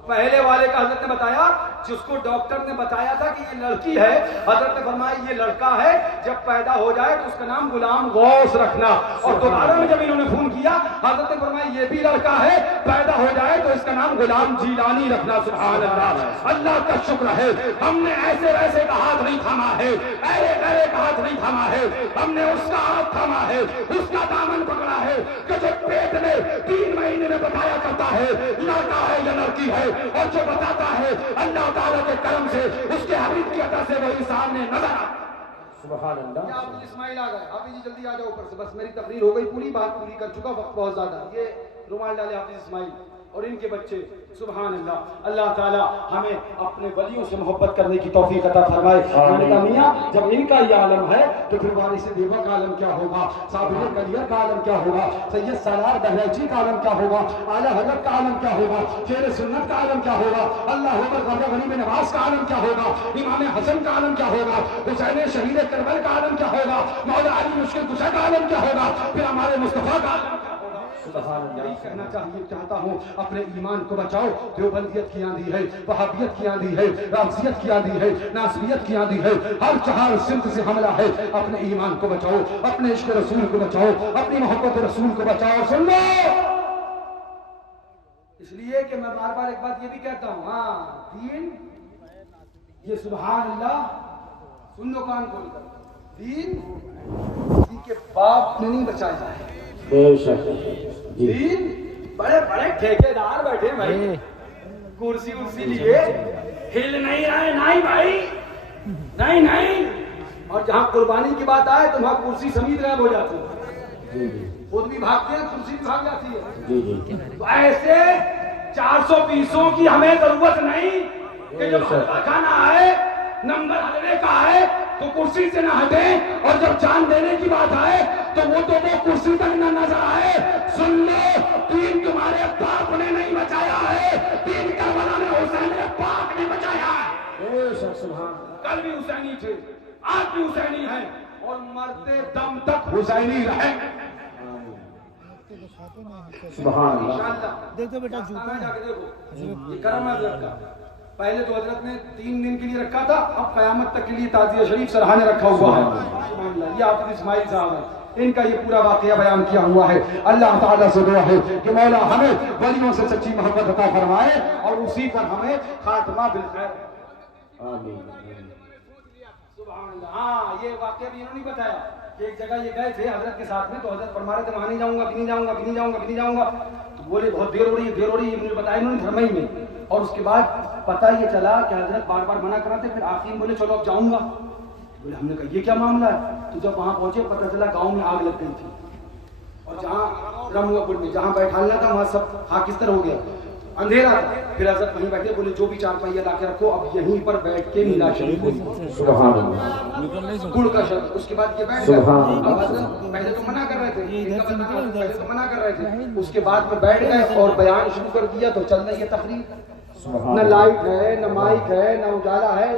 پہلے والے کا حضرت نے بتایا، جس کو ڈاکٹر نے بتایا تھا کہ یہ لڑکی ہے، حضرت نے فرمایا یہ لڑکا ہے، جب پیدا ہو جائے تو اس کا نام غلام غوث رکھنا۔ اور دوبارہ میں جب انہوں نے فون کیا، حضرت نے فرمایا یہ بھی لڑکا ہے، پیدا ہو جائے تو اس کا نام غلام جیلانی رکھنا۔ سبحان اللہ، اللہ کا شکر ہے ہم نے ایسے ویسے کا ہاتھ نہیں تھاما ہے، ایرے گہرے کا ہاتھ نہیں تھاما ہے، ہم نے اس کا ہاتھ تھاما ہے، اس کا دامن پکڑا ہے کہ جو پیٹ میں 3 مہینے میں بتایا کرتا ہے لڑکا ہے یا لڑکی ہے، اور جو بتاتا ہے اللہ تعالیٰ کے کرم سے، اس کے حبیب کی عطا سے وہی سامنے نظر آ۔ سبحان اللہ۔ حافظ اسماعیل آ گئے، حافظ جی جلدی آ جاؤ اوپر سے، بس میری تقریر ہو گئی پوری، بات پوری کر چکا، وقت بہت زیادہ۔ یہ رومال ڈالے حافظ اسماعیل اور ان کے بچے۔ سبحان اللہ، اللہ تعالیٰ ہمیں اپنے ولیوں سے محبت کرنے کی توفیق عطا فرمائے۔ میں نے کہا میاں جب ان کا یہ عالم ہے تو پھر وارث دیوا کا عالم کیا ہوگا، صابر کلیہ کا عالم کیا ہوگا، سید سالار بہرچی کا عالم کیا ہوگا، اعلیٰ حضرت کا عالم کیا ہوگا، شیر سنت کا عالم کیا ہوگا، اللہ اکبر خواجہ غریب نواز کا عالم کیا ہوگا، امام حسن کا عالم کیا ہوگا، حسین شہید کربلا کا عالم کیا ہوگا، مولا علی مشکل کشا کا عالم کیا ہوگا، پھر ہمارے مصطفیٰ کا عالم کیا ہوگا۔ یہی کہنا چاہتا ہوں، اپنے ایمان کو بچاؤ۔ دیوبندیت کی آندھی ہے، وہابیت کی آندھی ہے، رافضیت کی آندھی ہے، ناصبیت کی آندھی ہے، ہر چہار سمت سے حملہ ہے۔ اپنے ایمان کو بچاؤ، اپنے عشق رسول کو بچاؤ، اپنی محبت رسول کو بچاؤ۔ سن لو، اس لیے کہ میں بار بار ایک بات یہ بھی کہتا ہوں، ہاں دین یہ سبحان اللہ، سن لو کان کھول کر، دین کسی کے باپ نے نہیں بچایا ہے۔ بے شک دین بڑے بڑے ٹھیکیدار بیٹھے بھائی، کرسی ارسی لیے ہل نہیں رہے، نہیں بھائی، نہیں۔ اور جہاں قربانی کی بات آئے تو وہاں کرسی سمیت غائب ہو جاتی ہے، خود بھی بھاگتے ہیں، کرسی بھی بھاگ جاتی ہے۔ تو ایسے 420 کی ہمیں ضرورت نہیں کہ جب حلوہ کھانا آئے، نمبر حلوے کا آئے تو کرسی سے نہ ہٹیں، اور جب جان دینے کی بات آئے تو وہ کرسی تک نہ نظر آئے۔ سن لو، دین تمہارے باپ نے نہیں بچایا ہے، دین کربلا میں حسین پاک نے بچایا ہے۔ کل بھی حسینی تھے، آج بھی حسینی ہیں، اور مرتے دم تک حسینی رہیں۔ سبحان اللہ۔ دیکھو بیٹا جا کے دیکھو، یہ کرم ہے حضرت کا۔ پہلے تو حضرت نے 3 دن کے لیے رکھا تھا، اب قیامت تک کے لیے تعزیہ شریف سرحانے رکھا ہوا ہے۔ سبحان اللہ، یہ حافظ اسماعیل صاحب ہیں، ان کا یہ پورا واقعہ بیان کیا ہوا ہے۔ اللہ تعالیٰ سے دعا ہے کہ مولا ہمیں ولیوں سے سچی محبت عطا فرمائے، اور اسی پر ہمیں خاتمہ بالخیر۔ آمین۔ سبحان اللہ۔ ہاں یہ واقعہ بھی انہوں نے بتایا کہ ایک جگہ یہ گئے تھے حضرت کے ساتھ میں، تو حضرت فرما رہے تھے وہاں نہیں جاؤں گا، نہیں جاؤں گا، نہیں جاؤں گا، نہیں جاؤں گا۔ تو بولے بہت دیر ہو رہی ہے، دیر ہو رہی ہے، مجھے بتایا انہوں نے دھرمئی میں۔ اور اس کے بعد پتہ یہ چلا کہ حضرت بار بار منع کراتے، پھر آخر میں بولے چلو اب جاؤں گا۔ بولے ہم نے کہا یہ کیا معاملہ ہے؟ تو جب وہاں پہنچے پتہ چلا گاؤں میں آگ لگ گئی تھی، اور جہاں رموا پور میں جہاں بیٹھالنا تھا وہاں سب خاکستر ہو گیا، اندھیرا تھا۔ پھر حضرت وہیں بیٹھے، بولے جو بھی 4 پہیہ لا کے رکھو، اب یہیں پر بیٹھ کے میلا شریف ہوئی۔ سبحان اللہ۔ گڑ کا شرط، اس کے بعد یہ بیٹھ گئے۔ اب حضرت پہلے تو منع کر رہے تھے، پہلے تو منع کر رہے تھے، اس کے بعد میں بیٹھ گئے اور بیان شروع کر دیا، تو چل رہی ہے تقریر۔ نہ لائٹ ہے، نہ مائک ہے، نہ اجالا ہے،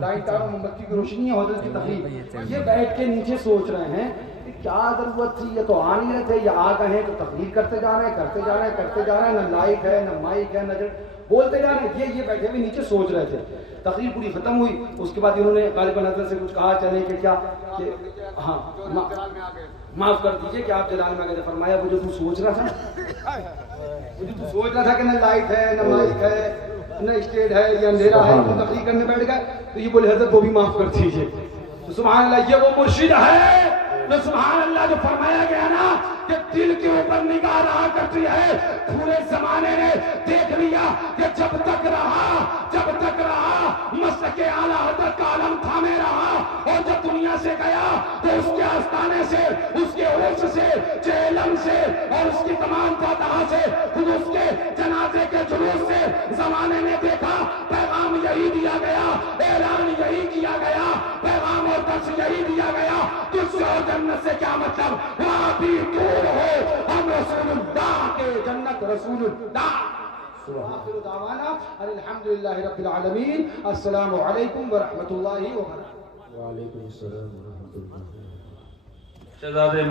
لائٹ اور موم بتی کی روشنی ہے، حضرت کی تقریر۔ یہ بیٹھ کے نیچے سوچ رہے ہیں کہ کیا ضرورت تھی، یہ تو آ نہیں رہے تھے، یہ آ گئے ہیں تو تقریر کرتے جا رہے ہیں، کرتے جا رہے ہیں، کرتے جا رہے ہیں، نہ لائٹ ہے، نہ مائک ہے، نہ بولتے جا رہے ہیں۔ یہ بیٹھے ہوئے نیچے سوچ رہے تھے۔ تقریر پوری ختم ہوئی، اس کے بعد انہوں نے غالباً حضرت سے کچھ کہا، چلے کہ کیا کہ ہاں معاف کر دیجئے کہ آپ جلال میں گئے۔ فرمایا وہ جو تو سوچ رہا تھا، وہ جو تو سوچ رہا تھا کہ نہ لائٹ ہے، نہ مائک ہے، نہ اسٹیج ہے، یہ اندھیرا ہے، تو تقریر کرنے بیٹھ گئے، تو یہ بولے حضرت وہ بھی معاف کر دیجئے۔ تو سبحان اللہ، یہ وہ مرشد ہے جو سبحان اللہ جو فرمایا گیا نا کہ دل کے اوپر نگاہ رہا کرتی ہے۔ پورے زمانے نے دیکھ لیا کہ جب تک رہا مسلک اعلیٰ حضرت کا علم تھامے رہا، اور جب دنیا سے گیا تو اس کے آستانے سے، اس کے عرش سے، چہلم سے، اور اس کی تمام فاتحہ سے، خود اس کے جنازے کے جلوس سے زمانے نے دیکھا، پیغام یہی دیا گیا، اعلان یہی کیا گیا، پیغام اور درس یہی دیا گیا، تجھ سے اور جنت سے کیا مطلب، وہاں بھی دور ہو، ہم رسول اللہ کے جنت رسول اللہ۔ آخر دعوانا الحمدللہ رب العالمین، السلام علیکم ورحمۃ اللہ وبرکاتہ۔ وعلیکم السلام ورحمۃ اللہ۔ شہزادے